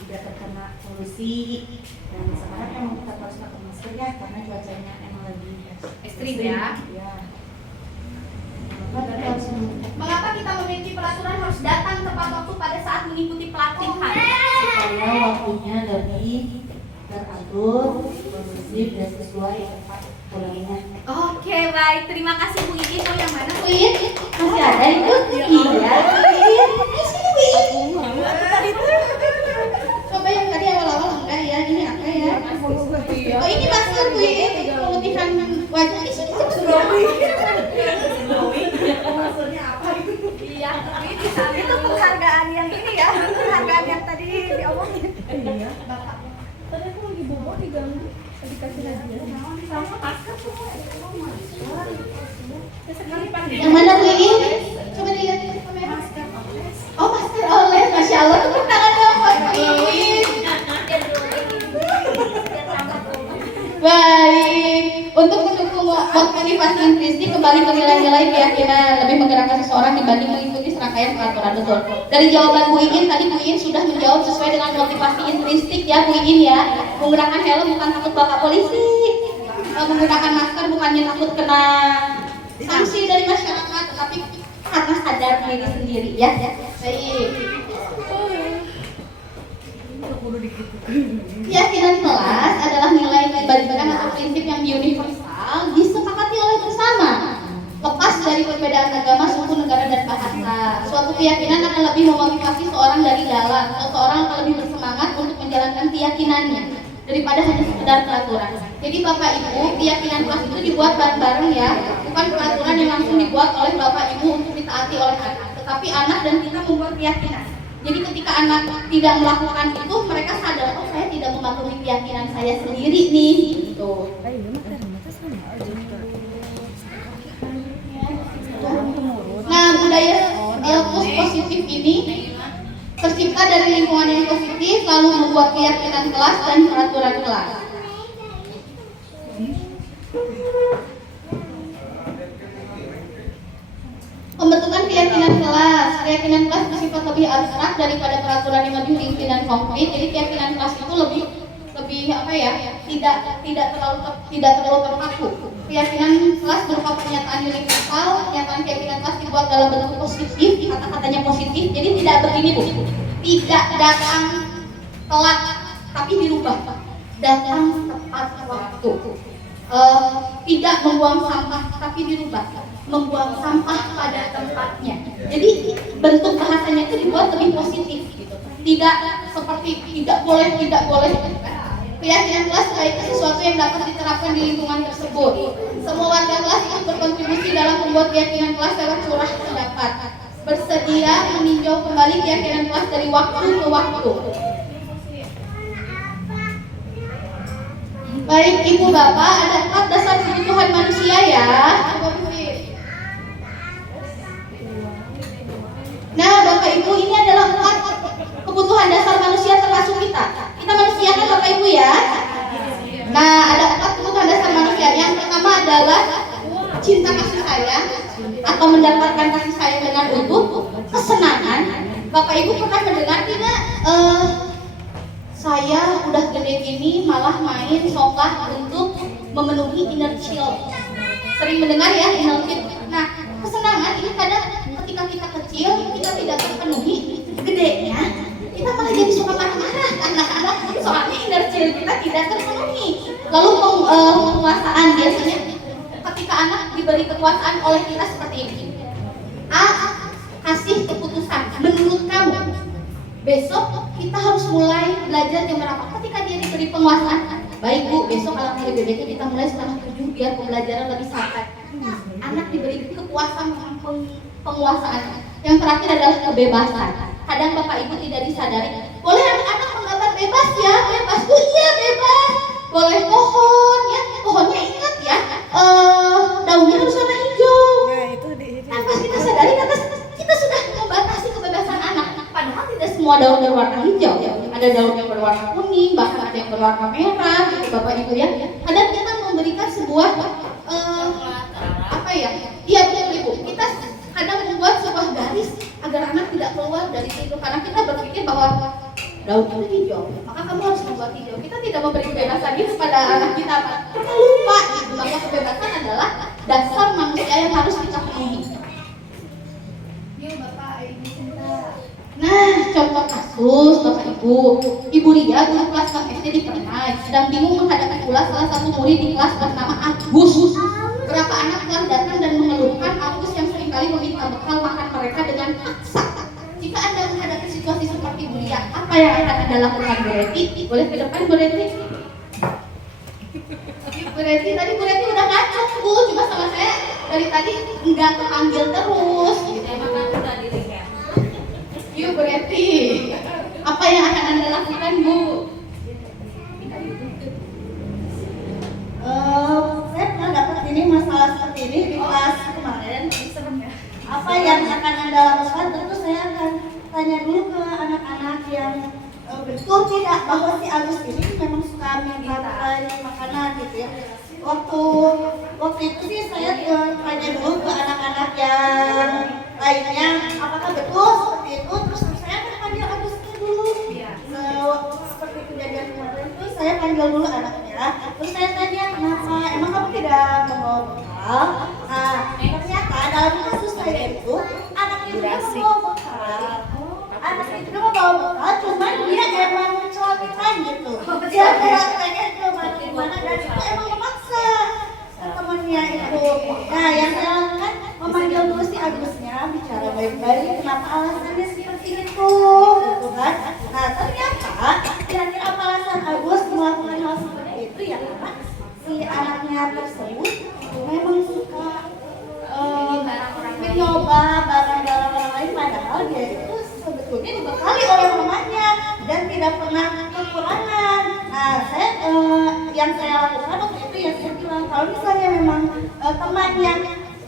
tidak terkena polusi. Dan sekarang emang kita harus pakai masker ya, karena cuacanya emang lagi Ekstrim ya. Ya. Maka harus Mengapa kita memiliki peraturan harus datang tepat waktu pada saat mengikuti pelatihan? supaya waktunya lebih teratur, kondusif dan sesuai tempat pulangnya. Oke, baik. Terima kasih Bu Iin. Oh, yang mana Bu Iin? Masih ada itu? Iya. Coba yang tadi awal-awal enggak ya? Ini apa ya? Oh, ini masker Bu Iin. Pemutihan wajah. Ih, sini. Maksudnya apa itu? Iya, itu penghargaan yang ini ya. Penghargaan yang tadi diomongin. Iya. Tadi aku lagi bobo diganggu, dikasih hadiah. Sama masker semua. Yang mana Bu Iin? Coba dilihat di kamera. Oh, masker oleh. Masya Allah, tepuk tangan dong buat Bu Iin. Baik, untuk mendukung motivasi intrinsik kembali ke nilai-nilai keyakinan lebih menggerakkan seseorang dibanding mengikuti serangkaian peraturan. Betul. Dari jawaban Bu Iin tadi, Bu Iin sudah menjawab sesuai dengan motivasi intrinsik ya Bu Iin ya. Menggunakan helm bukan takut bapak polisi, menggunakan masker bukannya takut kena sanksi dari masyarakat, tetapi karena sadar diri sendiri ya. Baik. Keyakinan kelas adalah nilai kebajikan atau prinsip yang universal disepakati oleh bersama, lepas dari perbedaan agama, suku, negara, dan bahasa. Suatu keyakinan akan lebih memotivasi seorang dari dalam, seseorang akan lebih bersemangat untuk menjalankan keyakinannya daripada hanya sekedar peraturan. Jadi Bapak Ibu, keyakinan kelas itu dibuat bareng-bareng ya, bukan peraturan yang langsung dibuat oleh Bapak Ibu untuk ditaati oleh anak, tetapi anak dan kita membuat keyakinan. Jadi ketika anak tidak melakukan itu, mereka sadar, oh saya tidak mematuhi keyakinan saya sendiri nih, gitu. Nah, budaya positif ini tercipta dari lingkungan yang positif, lalu membuat keyakinan kelas dan peraturan kelas. Pembentukan keyakinan kelas bersifat lebih abstrak daripada peraturan yang lebih rinci dan konkret. Jadi keyakinan kelas itu lebih apa ya? Tidak terlalu terpaku. Keyakinan kelas berupa pernyataan universal. Pernyataan keyakinan kelas dibuat dalam bentuk positif, kata-katanya positif. Jadi tidak begini Bu, tidak datang telat tapi dirubah, datang tepat waktu. Tidak membuang sampah tapi dirubah, membuang sampah pada tempatnya. Jadi bentuk bahasanya itu dibuat lebih positif gitu. tidak seperti tidak boleh. Keyakinan kelas sebaiknya sesuatu yang dapat diterapkan di lingkungan tersebut. Semua warga kelas ikut berkontribusi dalam membuat keyakinan kelas lewat curah pendapat. Bersedia meninjau kembali keyakinan kelas dari waktu ke waktu. Baik Ibu Bapak, ada 4 dasar kebutuhan manusia ya. Nah Bapak Ibu, ini adalah 4 kebutuhan dasar manusia termasuk kita. Kita manusia kan Bapak Ibu ya. Nah ada 4 kebutuhan dasar manusia. Yang pertama adalah cinta kasih sayang atau mendapatkan kasih sayang dengan utuh. Kesenangan. Bapak Ibu pernah mendengar tidak? Saya udah gede gini malah main sokah untuk memenuhi inner child. Sering mendengar ya inner child. Nah kesenangan ini kadang ketika kita kecil kita tidak terpenuhi, gedenya kita malah jadi suka marah-marah anak-anak soalnya inner child kita tidak terpenuhi. Lalu penguasaan biasanya ketika anak diberi kekuasaan oleh kita seperti ini. A. Kasih keputusan. Menurut kamu besok kita harus mulai belajar jam berapa? Ketika dia diberi penguasaan, baik Bu, besok alam hari BBK kita mulai setengah 7 biar pembelajaran lebih santai. Anak diberi kekuasaan penguasaan. Yang terakhir adalah kebebasan. Kadang Bapak Ibu tidak disadari. Boleh anak-anak menggambar bebas ya, bebas Bu, iya bebas. Boleh pohon ya, pohonnya ingat ya, daunnya harus warna hijau. Tanpa kita sadari, kita sudah membatasi kebebasan anak. Padahal tidak semua daun berwarna hijau. Ada daun yang berwarna kuning, bahkan ada yang berwarna merah, gitu Bapak Ibu ya. Kadang kita memberikan sebuah apa ya? Iya betul Ibu. Kita kadang membuat sebuah garis agar anak tidak keluar dari situ karena kita berpikir bahwa daun itu hijau, maka kamu harus membuat hijau. Kita tidak memberi kebebasan itu pada anak kita. Kita lupa gitu, bahwa kebebasan adalah dasar manusia yang harus kita penuhi. Nah, contoh kasus Bapak Ibu, Ibu Ria guru kelas 6 SD di Permai sedang bingung menghadapi pula salah satu murid di kelas bernama Agus. Berapa anak telah datang dan mengeluhkan Agus yang seringkali meminta bekal makan mereka dengan paksa. Jika Anda menghadapi situasi seperti Bu Ria, apa yang akan Anda lakukan Bu Reti? Boleh ke depan Bu Reti? Bu Reti, tadi Bu Reti udah ngacung Bu, cuma sama saya dari tadi enggak kepanggil terus gitu. Yuk Bu Reti, apa yang akan Anda lakukan Bu? Saya pernah dapat ini masalah seperti ini di kelas kemarin. Apa yang akan Anda lakukan? Tentu saya akan tanya dulu ke anak-anak yang betul tidak bahwa si Agus ini memang suka minta makanan gitu ya. Waktu itu sih saya tanya dulu ke anak-anak yang lainnya apakah betul seperti itu. Terus saya akan panggil Agusnya dulu. Seperti kejadian kemarin itu saya panggil dulu anaknya. Terus saya tanya kenapa emang kamu tidak membawa bekal? Nah ternyata dalam kasus saya itu anak itu membawa bekal. Anak itu membawa bekal, cuman dia emang celamitan gitu. Dia pengen ke mana dan itu emang memaksa temannya itu. Nah yang saya lakukan memanggil dulu si Agusnya, bicara baik-baik kenapa alasannya seperti itu, gitu kan? Nah ternyata kira-kira apa alasan Agus melakukan hal seperti itu ya karena si anaknya tersebut memang suka mencoba barang-barang orang lain padahal dia itu sebetulnya dibekali oleh mamanya dan tidak pernah kekurangan. Nah yang saya lakukan waktu itu ya saya bilang kalau misalnya memang teman yang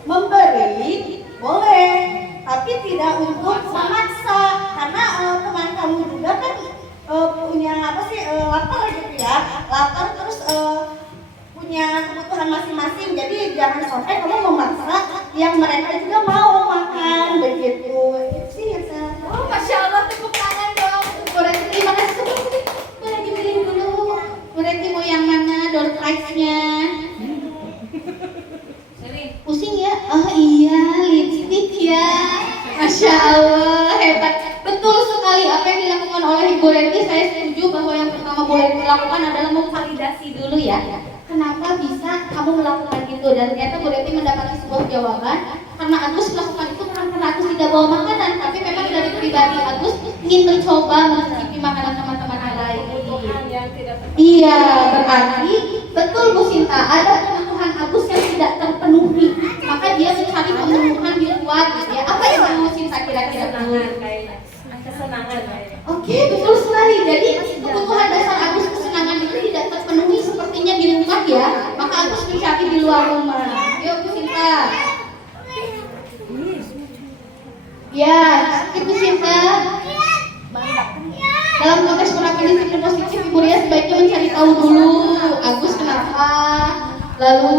memberi boleh tapi tidak untuk memaksa karena teman kamu juga kan punya apa sih lapar gitu ya, lapar terus punya kebutuhan masing-masing, jadi jangan sampai kamu memaksa yang mereka juga mau makan begitu. Itu sih yang saya. Oh, Masya Allah, tepuk tangan dong. Bu Reti, terima kasih. Boleh dipilih dulu. Bu Reti mau yang mana door prize-nya? Pusing ya? Oh iya, lipstick ya. Masya Allah, hebat. Betul sekali apa yang dilakukan oleh Ibu Reti. Saya setuju bahwa yang pertama boleh dilakukan adalah memvalidasi dulu ya. Kenapa bisa kamu melakukan itu? Dan ternyata Bu Reti mendapati sebuah jawaban. Karena Agus melakukan itu bukan karena Agus tidak bawa makanan, tapi memang dari pribadi Agus ingin mencoba mencicipi makanan teman-teman yang lain. yang tidak Iya, berarti betul Bu Sinta, ada kebutuhan Agus yang tidak terpenuhi, maka dia mencari pemenuhan di luar gitu ya. Apa yang Bu Sinta kira-kira? kayaknya kesenangan kayaknya. Oke, betul sekali. Jadi kebutuhan dasar Agus kesenangan itu tidak terpenuhi sepertinya di rumah ya, maka Agus mencari di luar rumah. Yuk Bu Sinta. Ya, Ibu Sinta. Dalam konteks menerapkan disiplin positif, Ibu Ria sebaiknya mencari tahu dulu Agus kenapa, lalu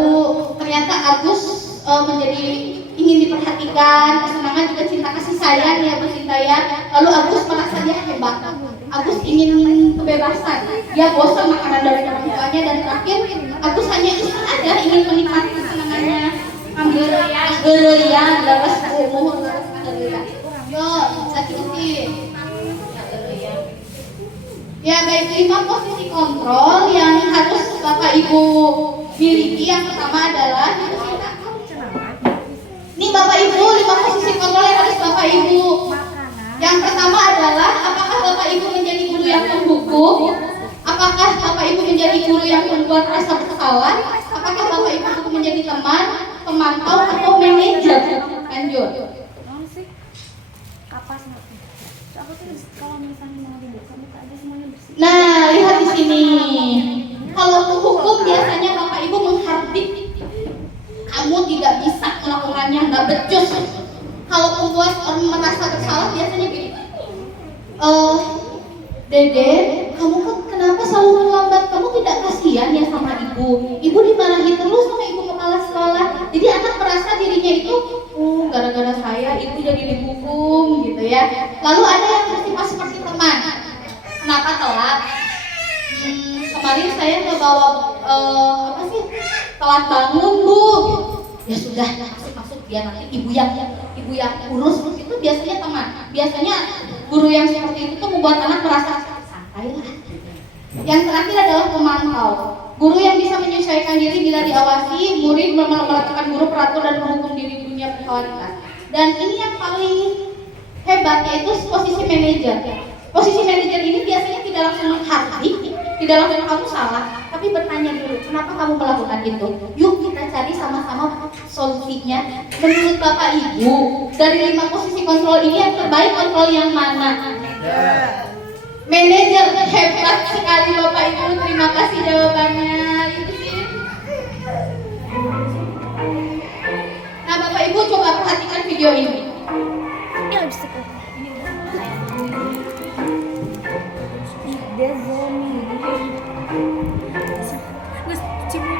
ternyata Agus menjadi ingin diperhatikan, kesenangan juga cinta kasih sayang ya Bu Sinta ya. Lalu Agus merasa dia hebat, Agus ingin kebebasan, dia bosan makanan dari orang tuanya, dan terakhir Agus hanya iseng aja ingin menikmati kesenangannya, ambil gerian, laras umum, yuk, laki-laki. Ya baik, 5 posisi kontrol yang harus Bapak Ibu miliki. Yang pertama adalah ini Bapak Ibu, 5 posisi kontrol yang harus Bapak Ibu. Yang pertama adalah apakah Bapak Ibu menjadi guru yang menghukum? Apakah Bapak Ibu menjadi guru yang membuat rasa bersalah? Apakah Bapak Ibu menjadi teman, pemantau, atau manajer? Lanjut. Nah, lihat di sini. Kalau penghukum biasanya Bapak Ibu menghardik. Kamu tidak bisa melakukannya, nggak becus. Kalau membuat orang merasa bersalah biasanya gini. Dede, kamu kan kenapa selalu terlambat? Kamu tidak kasihan ya sama ibu? Ibu dimarahi terus sama ibu kepala sekolah. Jadi anak merasa dirinya itu, gara-gara saya ibu jadi dihukum gitu ya. Lalu ada yang bersifat seperti teman. Kenapa telat? Kemarin saya nggak bawa telat bangun Bu. Ya sudah, masuk dia nanti ibu yang urus itu biasanya teman. Biasanya guru yang seperti itu tuh membuat anak merasa santai lah. Yang terakhir adalah pemantau. Guru yang bisa menyesuaikan diri bila diawasi, murid melakukan guru peratur dan menghukum diri gurunya berkualitas. Dan ini yang paling hebat yaitu posisi manajer. Posisi manajer ini biasanya tidak langsung menghardik, tidak langsung kamu salah, tapi bertanya dulu, kenapa kamu melakukan itu? Yuk kita cari sama-sama solusinya. Menurut Bapak Ibu, dari 5 posisi kontrol ini yang terbaik kontrol yang mana? Manajer, hebat sekali Bapak Ibu, terima kasih jawabannya. Itu sih. Nah Bapak Ibu coba perhatikan video ini.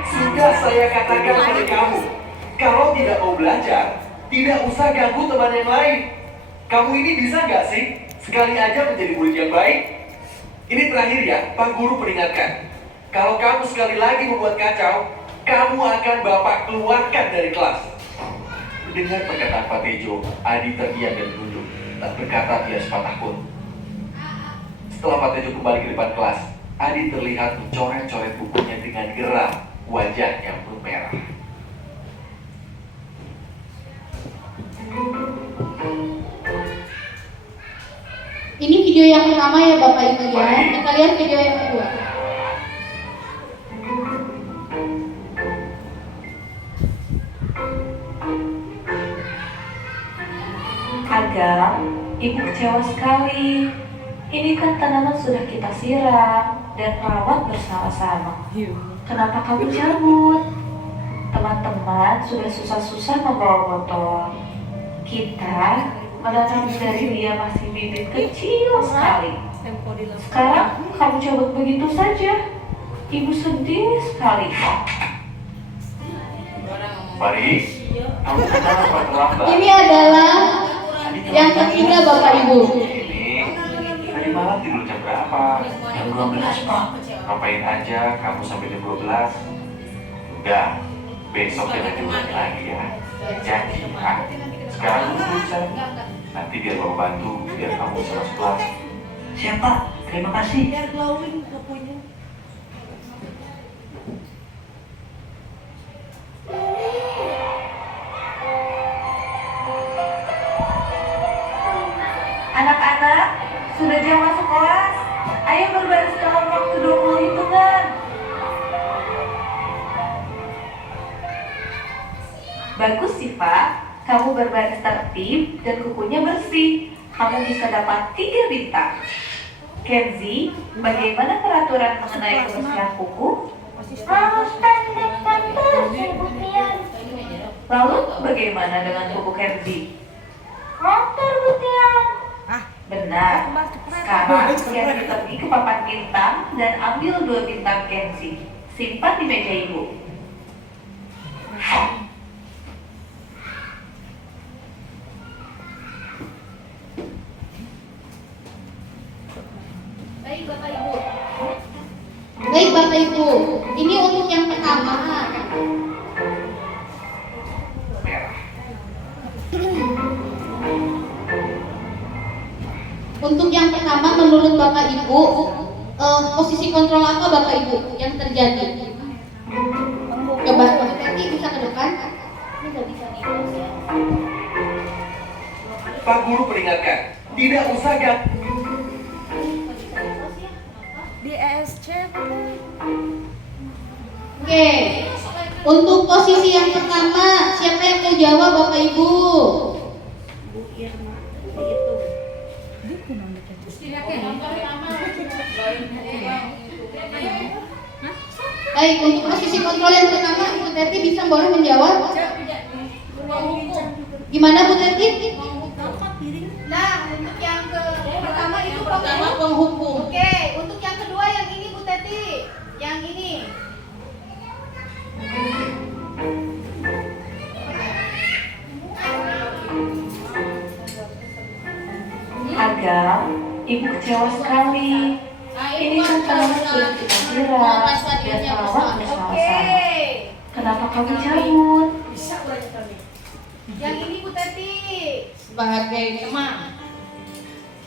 Sudah saya katakan pada kamu, kalau tidak mau belajar, tidak usah ganggu teman yang lain. Kamu ini bisa nggak sih sekali aja menjadi murid yang baik? Ini terakhir ya, Pak Guru peringatkan. Kalau kamu sekali lagi membuat kacau, kamu akan Bapak keluarkan dari kelas. Mendengar perkataan Pak Tejo, Adi terdiam dan menunduk, tak berkata dia sepatah pun. Setelah Pak Tejo kembali ke depan kelas, Adi terlihat mencoret-coret bukunya dengan geram, wajahnya memerah. Ini video yang pertama ya Bapak Ibu ya. Kita lihat video yang kedua. Agam, Ibu kecewa sekali. Ini kan tanaman sudah kita siram dan rawat bersama-sama. Kenapa kamu cabut? Teman-teman sudah susah-susah membawa motor. Kita menanam dari dia masih bibit kecil sekali. Sekarang kamu cabut begitu saja. Ibu sedih sekali. Mari, kamu kenapa terlambat? Ini adalah yang ketiga Bapak Ibu. Ini tadi malam tidur jam berapa? Jam 12 Pak. Ngapain aja kamu sampai jam 12? Udah, besok jangan diulangi lagi ya. Janji ya. Sekarang dulu sana. Nanti biar Bapak bantu, biar kamu bisa masuk kelas. Siap Pak, terima kasih. Anak-anak, Bagus Siva, kamu berbaris tertib dan kukunya bersih. Kamu bisa dapat 3 bintang. Kenzi, bagaimana peraturan mengenai kebersihan kuku? Harus pendek dan bersih, Bu Tian. Lalu bagaimana dengan kuku Kenzi? Kotor, Bu Tian. Benar. Sekarang Kenzi pergi ke papan bintang dan ambil 2 bintang Kenzi. Simpan di meja ibu. Baik Bapak Ibu, ini untuk yang pertama. Untuk yang pertama, menurut Bapak Ibu, posisi kontrol apa Bapak Ibu yang terjadi? Coba nanti bisa ke depan. Ini nggak bisa nih. Pak Guru peringatkan, tidak usah Di ESC Oke, untuk posisi yang pertama, siapa yang mau jawab Bapak Ibu? Baik, untuk posisi kontrol yang pertama, Ibu Teti bisa boleh menjawab? Gimana Bu Teti? Nah, untuk yang pertama itu Penghukum. Oke, untuk yang kedua yang ini Bu Teti, yang ini. Agam, ibu kecewa sekali. Ini kan tanaman sudah kita siram dan rawat bersama-sama. Kenapa kamu cabut? Yang ini Bu Teti. Sebagai teman.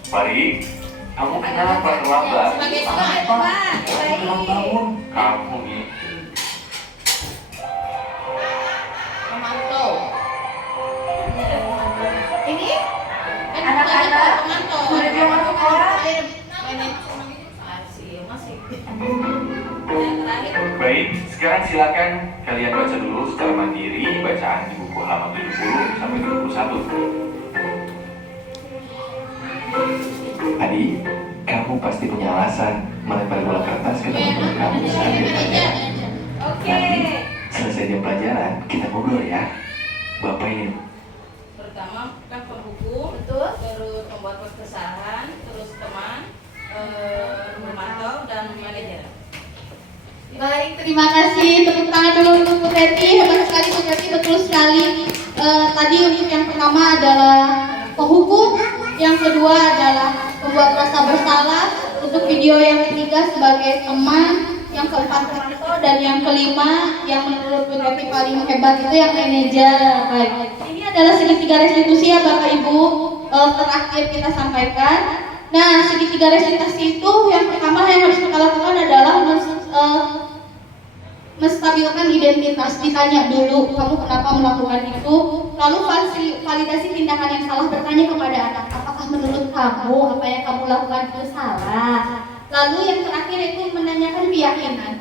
Pari, kamu kenapa terlambat? Sebagai teman. Belum bangun. Kamu nih. Pemantau. Ini Anak-anak, sudah jam masuk kelas. Baik, sekarang silakan kalian baca dulu secara mandiri bacaan di buku halaman 70 sampai 71. Adi, kamu pasti punya alasan melempar bola kertas ke teman-teman kamu saat di pelajaran. Nanti selesai jam pelajaran kita ngobrol ya. Bapak ini Pertama kan penghukum, betul. terus pembuat kesalahan, terus teman, memantau dan manajer. Baik, terima kasih. Tepuk tangan dulu untuk Bu Teti. Hebat sekali Bu Teti, betul sekali. Tadi untuk yang pertama adalah penghukum, yang kedua adalah pembuat rasa bersalah, untuk video yang ketiga sebagai teman, yang keempat pemantau, dan yang kelima yang menurut Bu Teti paling hebat itu yang manajer. Baik, ini adalah segitiga restitusi ya Bapak Ibu, terakhir kita sampaikan. Nah, segitiga restitusi itu yang pertama yang harus kita lakukan adalah menstabilkan identitas. Ditanya dulu kamu kenapa melakukan itu, lalu validasi tindakan yang salah, bertanya kepada anak apakah menurut kamu apa yang kamu lakukan itu salah. Lalu yang terakhir itu menanyakan keyakinan,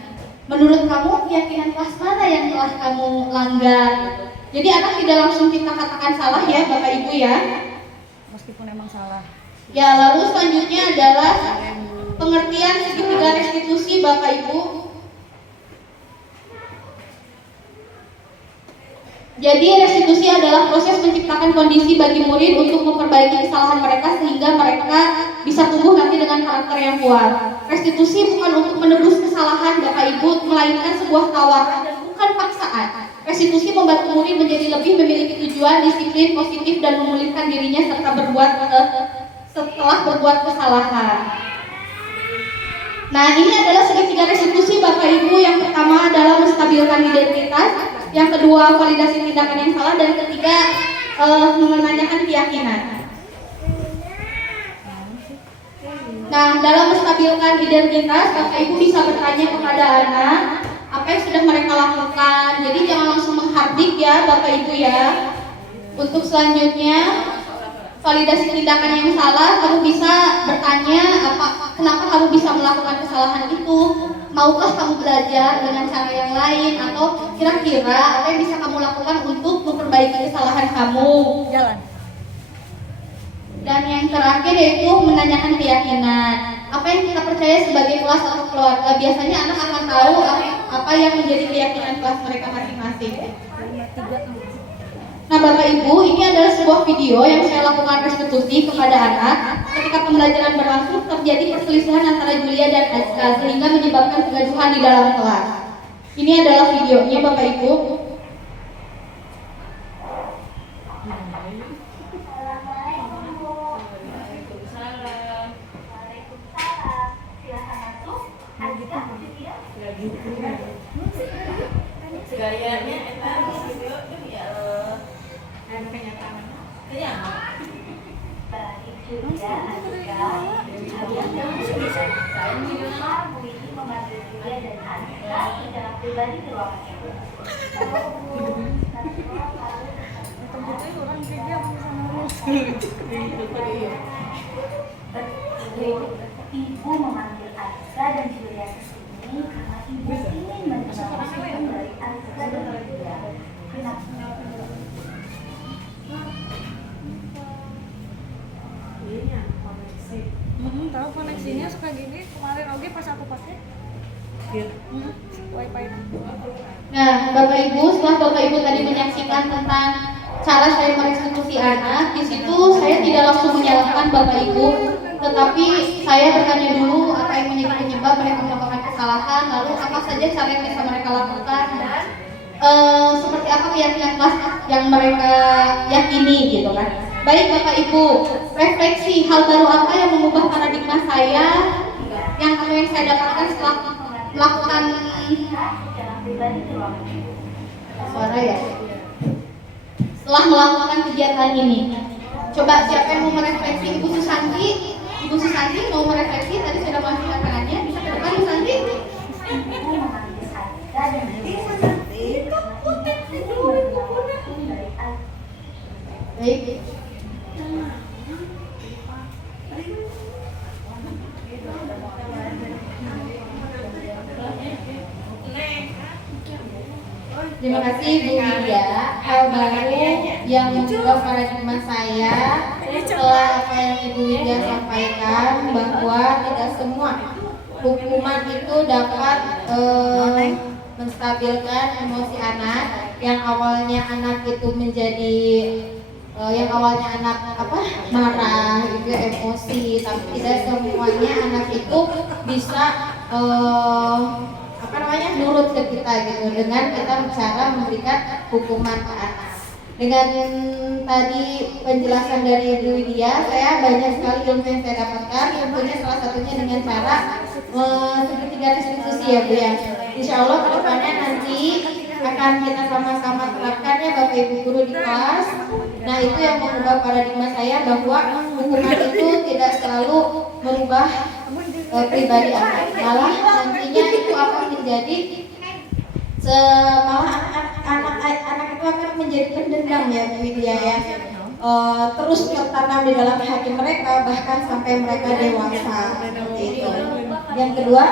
menurut kamu keyakinan kelas mana yang telah kamu langgar. Jadi anak tidak langsung kita katakan salah ya Bapak Ibu ya, meskipun emang salah. ya. Lalu selanjutnya adalah pengertian segitiga restitusi Bapak Ibu. Jadi restitusi adalah proses menciptakan kondisi bagi murid untuk memperbaiki kesalahan mereka sehingga mereka bisa tumbuh nanti dengan karakter yang kuat. Restitusi bukan untuk menebus kesalahan Bapak Ibu, melainkan sebuah tawaran dan bukan paksaan. Restitusi membantu murid menjadi lebih memiliki tujuan, disiplin, positif, dan memulihkan dirinya setelah berbuat kesalahan. Nah, ini adalah segitiga restitusi Bapak Ibu. Yang pertama adalah menstabilkan identitas, yang kedua validasi tindakan yang salah, dan ketiga menanyakan keyakinan. Nah, dalam menstabilkan identitas, Bapak Ibu bisa bertanya kepada anak apa yang sudah mereka lakukan. Jadi jangan langsung menghardik ya Bapak Ibu ya. Untuk selanjutnya validasi tindakan yang salah, kamu bisa bertanya kenapa kamu bisa melakukan kesalahan itu, maukah kamu belajar dengan cara yang lain, atau kira-kira apa yang bisa kamu lakukan untuk memperbaiki memperbaiki kesalahan kamu. Dan yang terakhir yaitu menanyakan keyakinan. Apa yang kita percaya sebagai kelas atau keluarga, biasanya anak akan tahu apa yang menjadi keyakinan kelas mereka masing-masing. Nah Bapak Ibu, ini adalah sebuah video yang saya lakukan restitusi kepada anak. Ketika pembelajaran berlangsung terjadi perselisihan antara Julia dan Azka sehingga menyebabkan kegaduhan di dalam kelas. Ini adalah videonya Bapak Ibu. Gayanya eta video ya ada kenyataan. Iya. Baik juga Azka, kalian memanggil Julia dan Azka secara pribadi ke ruangannya. Ibu memanggil Azka dan Julia ke sini karena ibu ingin mendengar masukan dari Azka dan Julia. Tahu koneksinya suka gini kemarin oke pas aku pakai wifi. Nah Bapak Ibu, setelah Bapak Ibu tadi menyaksikan tentang cara saya merestitusi anak, di situ saya tidak langsung menyalahkan Bapak Ibu, tetapi saya bertanya dulu apa yang menjadi penyebab mereka melakukan kesalahan, lalu apa saja cara yang bisa mereka lakukan, dan seperti apa keyakinan kelas yang mereka yakini gitu kan. Baik Bapak Ibu, refleksi hal baru apa yang mengubah paradigma saya, yang saya dapatkan setelah melakukan suara ya, setelah melakukan kegiatan ini. Coba siapa yang mau merefleksi? Ibu Susanti mau merefleksi, tadi sudah mengangkat tangannya, bisa ke depan Bu Santi. Baik. Terima kasih Bu Widya. Hal baru yang mengubah paradigma saya setelah apa yang Ibu Widya sampaikan, bahwa tidak semua hukuman itu dapat menstabilkan emosi anak. Yang awalnya anak itu menjadi marah gitu, emosi, tapi tidak semuanya anak itu bisa nurut ke kita gitu, dengan kita cara memberikan hukuman ke anak. Dengan tadi penjelasan dari Ibu Widya, saya banyak sekali ilmu yang saya dapatkan. Tentunya salah satunya dengan cara segitiga restitusi ya Bu ya. Insya Allah kedepannya nanti akan kita sama-sama terapkan ya Bapak Ibu guru di kelas. Nah itu yang mengubah paradigma saya, bahwa hukuman itu tidak selalu merubah pribadi anak, malah nantinya itu akan menjadi malah anak itu akan menjadi pendendam ya Bu Widya ya, terus tertanam di dalam hati mereka bahkan sampai mereka dewasa seperti itu. Yang kedua,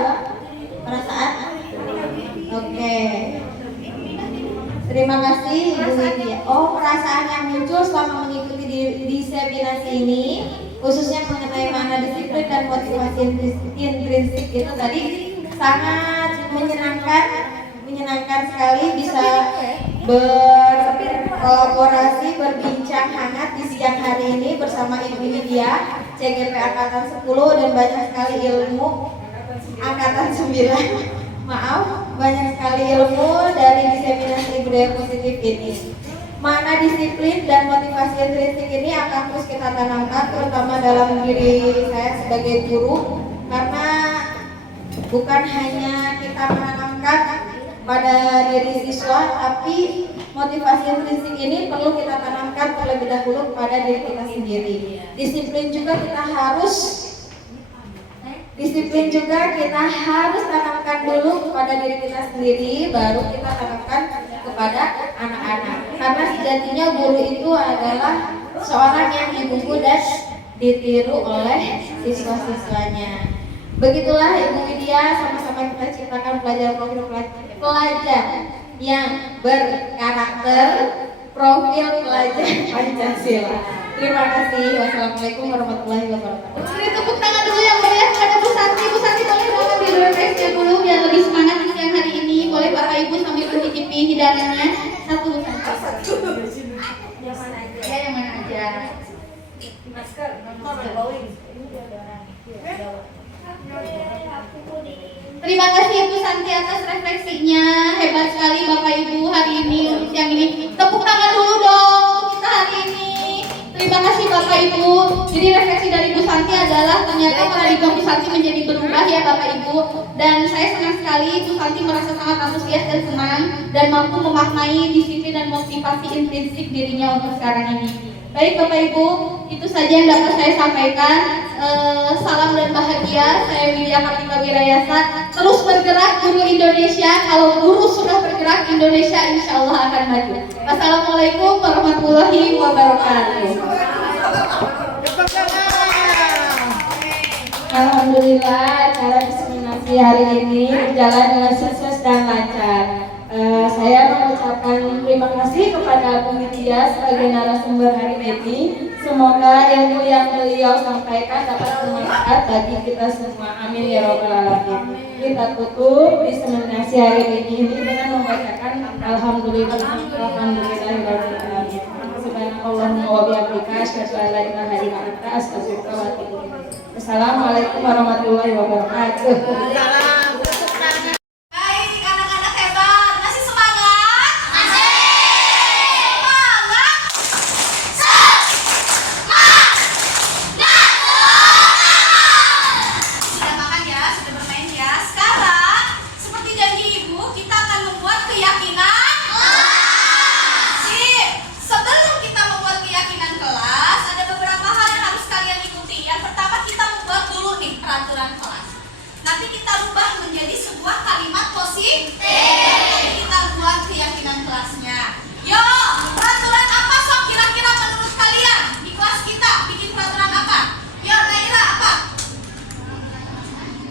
perasaan. Oke. Terima kasih Ibu Widya. Perasaan yang muncul selama mengikuti di seminasi ini, khususnya mengenai makna disiplin dan motivasi intrinsik itu tadi sangat menyenangkan sekali bisa berkolaborasi, berbincang hangat di siang hari ini bersama Ibu Widya, CGP Angkatan 10, dan banyak sekali ilmu Angkatan 9. Banyak sekali ilmu dari diseminasi budaya positif ini. Makna disiplin dan motivasi intrinsik ini akan terus kita tanamkan, terutama dalam diri saya sebagai guru, karena bukan hanya kita menanamkan pada diri siswa, tapi motivasi intrinsik ini perlu kita tanamkan terlebih dahulu pada diri kita sendiri. Disiplin juga kita harus tanamkan dulu kepada diri kita sendiri, baru kita tanamkan kepada anak-anak. Karena sejatinya guru itu adalah seorang yang ditunggu dan ditiru oleh siswa-siswanya. Begitulah Ibu Widya, sama-sama kita ciptakan pelajar yang berkarakter, profil pelajar Pancasila. Terima kasih. Wassalamualaikum warahmatullahi wabarakatuh. Beri tepuk tangan dulu yang meriah kepada Bu Santi. Bu Santi boleh banget di refreshnya dulu biar lebih semangat di siang hari ini. Boleh Bapak Ibu sambil mencicipi hidangannya. Satu Bu Santi. Yang mana aja? Ya, yang mana aja. Masker, masker bowling. Ini dia ada orang. Terima kasih Bu Santi atas refleksinya. Hebat sekali Bapak Ibu hari ini untuk siang ini. Tepuk tangan dulu dong untuk kita hari ini. Terima kasih Bapak Ibu. Jadi refleksi dari Bu Santi adalah ternyata paradigma Bu Santi menjadi berubah ya Bapak Ibu. Dan saya senang sekali Bu Santi merasa sangat antusias dan senang dan mampu memaknai disiplin dan motivasi intrinsik dirinya untuk sekarang ini. Baik Bapak Ibu, itu saja yang dapat saya sampaikan. Salam dan bahagia. Saya Widya Kartika Wirayasa. Terus bergerak guru Indonesia. Kalau guru sudah bergerak, Indonesia insya Allah akan maju. Wassalamualaikum warahmatullahi wabarakatuh. Alhamdulillah acara diseminasi hari ini berjalan dengan sukses dan lancar. Saya mengucapkan terima kasih kepada Bu Widya sebagai narasumber hari ini. Semoga ilmu yang beliau sampaikan dapat bermanfaat bagi kita semua. Amin ya robbal alamin. Kita tutup diseminasi hari ini dengan membacakan Alhamdulillah. Alhamdulillahirabbil alamin. Subhanallahumma wa bihamdika asyhadu an la ilaha illa anta astaghfiruka wa atubu ilaik. Assalamualaikum warahmatullahi wabarakatuh. Baik, anak-anak hebat. Masih semangat? Masih. Semangat. Sudah makan ya, sudah bermain ya. Sekarang, seperti janji Ibu, kita akan membuat keyakinan. Sip. Sebelum kita membuat keyakinan kelas, ada beberapa hal yang harus kalian ikuti. Yang pertama, kita membuat dulu nih peraturan kelas. Nanti kita rubah menjadi sebuah kalimat positif. Kita buat keyakinan kelasnya. Yo, peraturan apa sok kira-kira menurut kalian di kelas kita bikin peraturan apa? Yo, Naira apa?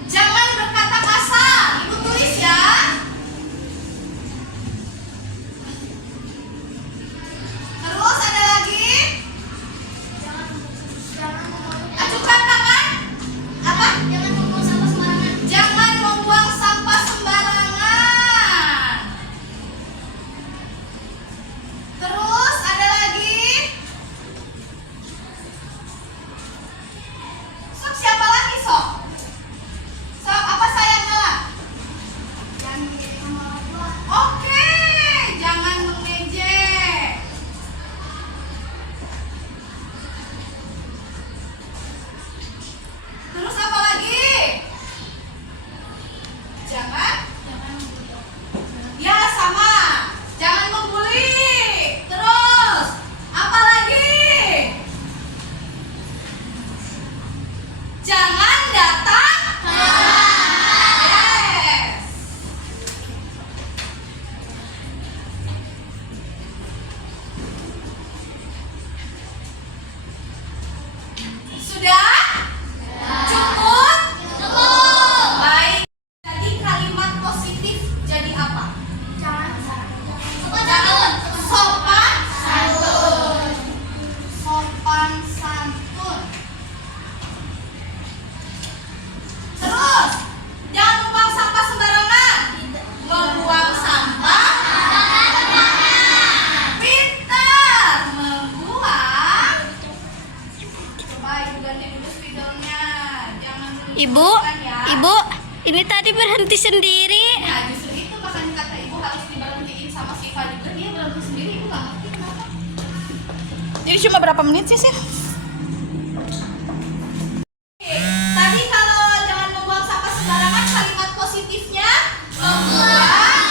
Jangan berkata kasar. Ibu tulis ya. Terus ada lagi? Ajukan tangan. Apa? Jangan membuang sampah sembarangan. Jangan membuang sampah sembarangan. Terus ada lagi? Sok siapa lagi sok? Sok apa sayang ngalah? Jangan mengejek sama orang tua. Oke, jangan mengejek. Terus apa lagi? Jangan ya sama. Jangan membuli. Terus apa lagi? Jangan datang. Yes. Sudah? Cukup? Cukup. Baik. Jadi kalimat positif jadi apa? Jangan sopan santun. Sopan santun. Terus jangan membuang sampah sembarangan. Membuang sampah pintar. Membuang. Coba Ibu ganti dulu spidolnya. Jangan dulu Ibu, dimasukkan ya. Ibu, ini tadi berhenti sendiri. Nah, justru itu makanya kata Ibu harus diberhentiin sama Siva juga. Dia berhenti sendiri, Ibu nggak ngerti kenapa. Jadi cuma berapa menit sih? Tadi kalau jangan membuang sampah sembarangan, kalimat positifnya membuang.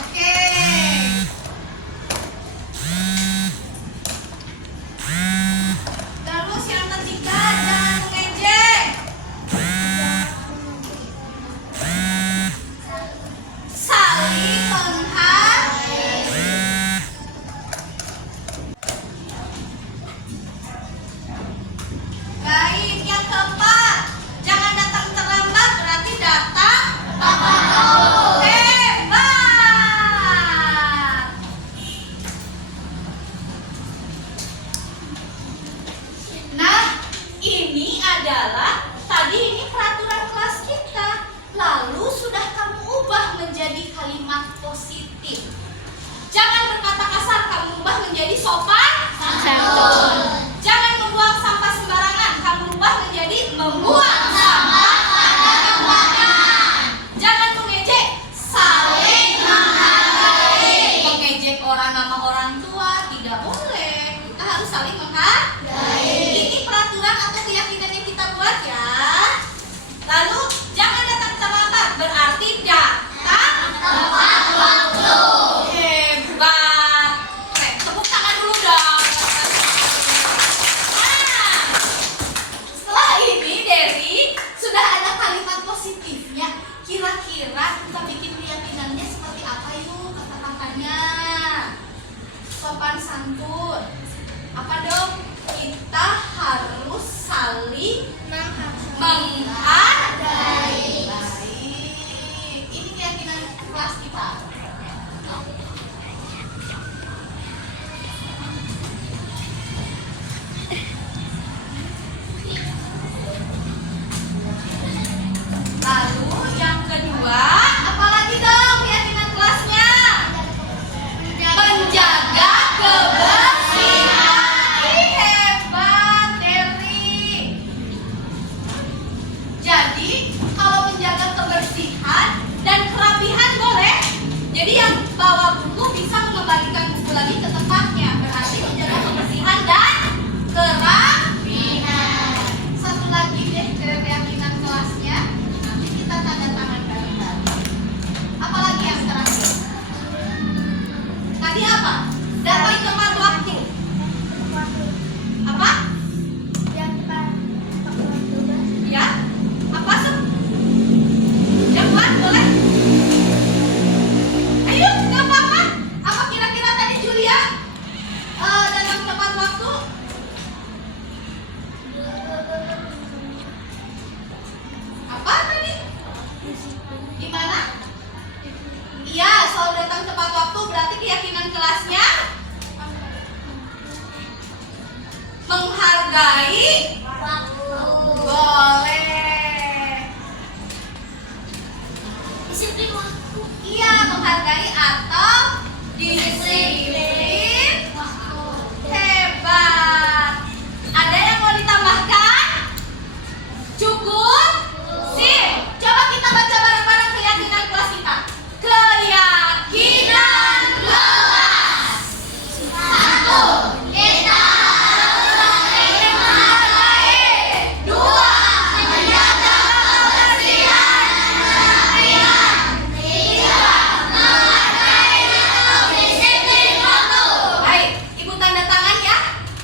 Oke. Terus yang ketiga, jangan mengejek. Saling menghargai. menjadi sopan santun. Jangan membuang sampah sembarangan, kamu rubah menjadi membuang sampah pada tempatnya. Jangan mengejek, saling menghargai. Mengejek orang nama orang tua tidak boleh. Kita harus saling menghargai. Ini peraturan atau keyakinan yang kita buat ya. Lalu jangan datang terlambat, berarti datang tepat waktu. Hebat. Tepuk tangan dulu dong. Nah, setelah ini Dery sudah ada kalimat positifnya. Kira-kira kita bikin keyakinannya seperti apa yuk kata-katanya? Sopan santun. Apa dong? Kita harus saling menghargai. Baik. Ini keyakinan kelas kita. Lalu yang kedua, apalagi dong keyakinan kelasnya? Menjaga kebersihan. Hebat, Dery. Jadi kalau menjaga kebersihan dan kerapihan boleh. Jadi yang bawa buku bisa mengembalikan buku lagi ke tempatnya. Berarti menjaga kebersihan dan kerapihan. Satu lagi deh keyakinan kelasnya. Nanti kita tanda tangan bareng-bareng. Apalagi yang terakhir? Tadi apa? Datang tepat waktu. Apa? Ya? Apa sih? Yang buat boleh? Ayo, nggak apa-apa. Apa kira-kira tadi Julia datang tepat waktu? Apa tadi? Di mana? Iya, soal datang tepat waktu berarti keyakinan kelasnya menghargai boleh. Disiplin waktu. Iya, menghargai atau disiplin waktu. Hebat. Ada yang mau ditambahkan? Cukup? Sip. Coba kita baca bareng-bareng keyakinan kelas kita. Keyakinan kelas. 1. Kita harus saling menghargai. 2. Menjaga kebersihan dan kerapihan. 3. Menghargai atau disiplin waktu. Baik, ibu tanda tangan ya.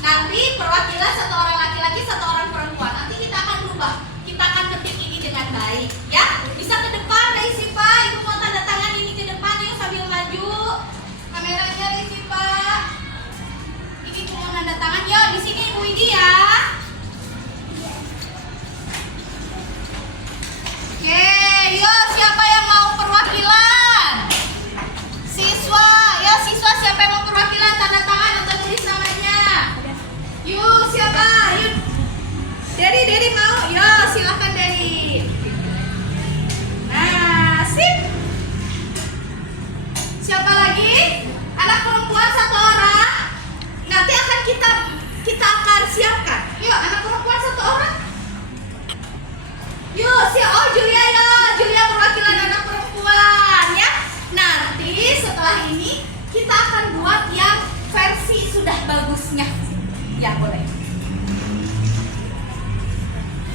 Nanti perwakilan satu orang laki-laki, satu orang perempuan. Nanti kita akan rubah. Kita akan ketik ini dengan baik ya. Bisa ke depan Resipa, ibu mau tanda tangan ini ke depan ya sambil maju. Kameranya Resipa. Ini ibu mau tanda tangan. Yo, di sini Ibu Widi ya. Oke, yo siapa yang mau perwakilan? Siswa, ya siswa siapa yang mau perwakilan tanda tangan atau tulis namanya? Yuk, siapa? Yuk. Dery mau? Yo, silakan Dery. Nah, sip. Siapa lagi? Anak perempuan satu orang. Nanti akan kita akan siapkan. Yuk, anak perempuan satu orang. Yuk, Julia ya. Julia perwakilan anak perempuan ya. Nanti setelah ini kita akan buat yang versi sudah bagusnya. Ya, boleh.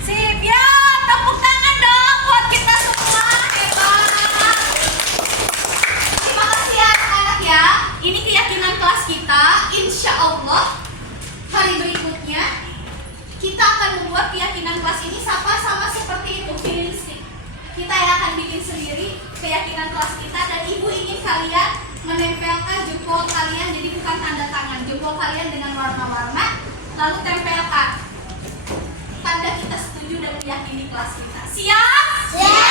Sip ya, tepuk tangan dong buat kita semua. Hebat. Terima kasih ya anak-anak ya. Ini keyakinan kelas kita. Insya Allah hari berikutnya kita akan membuat keyakinan kelas ini sama seperti itu, feeling stick. Kita yang akan bikin sendiri keyakinan kelas kita dan ibu ingin kalian menempelkan jempol kalian, jadi bukan tanda tangan, jempol kalian dengan warna-warna, lalu tempelkan tanda kita setuju dan meyakini kelas kita. Siap? Siap.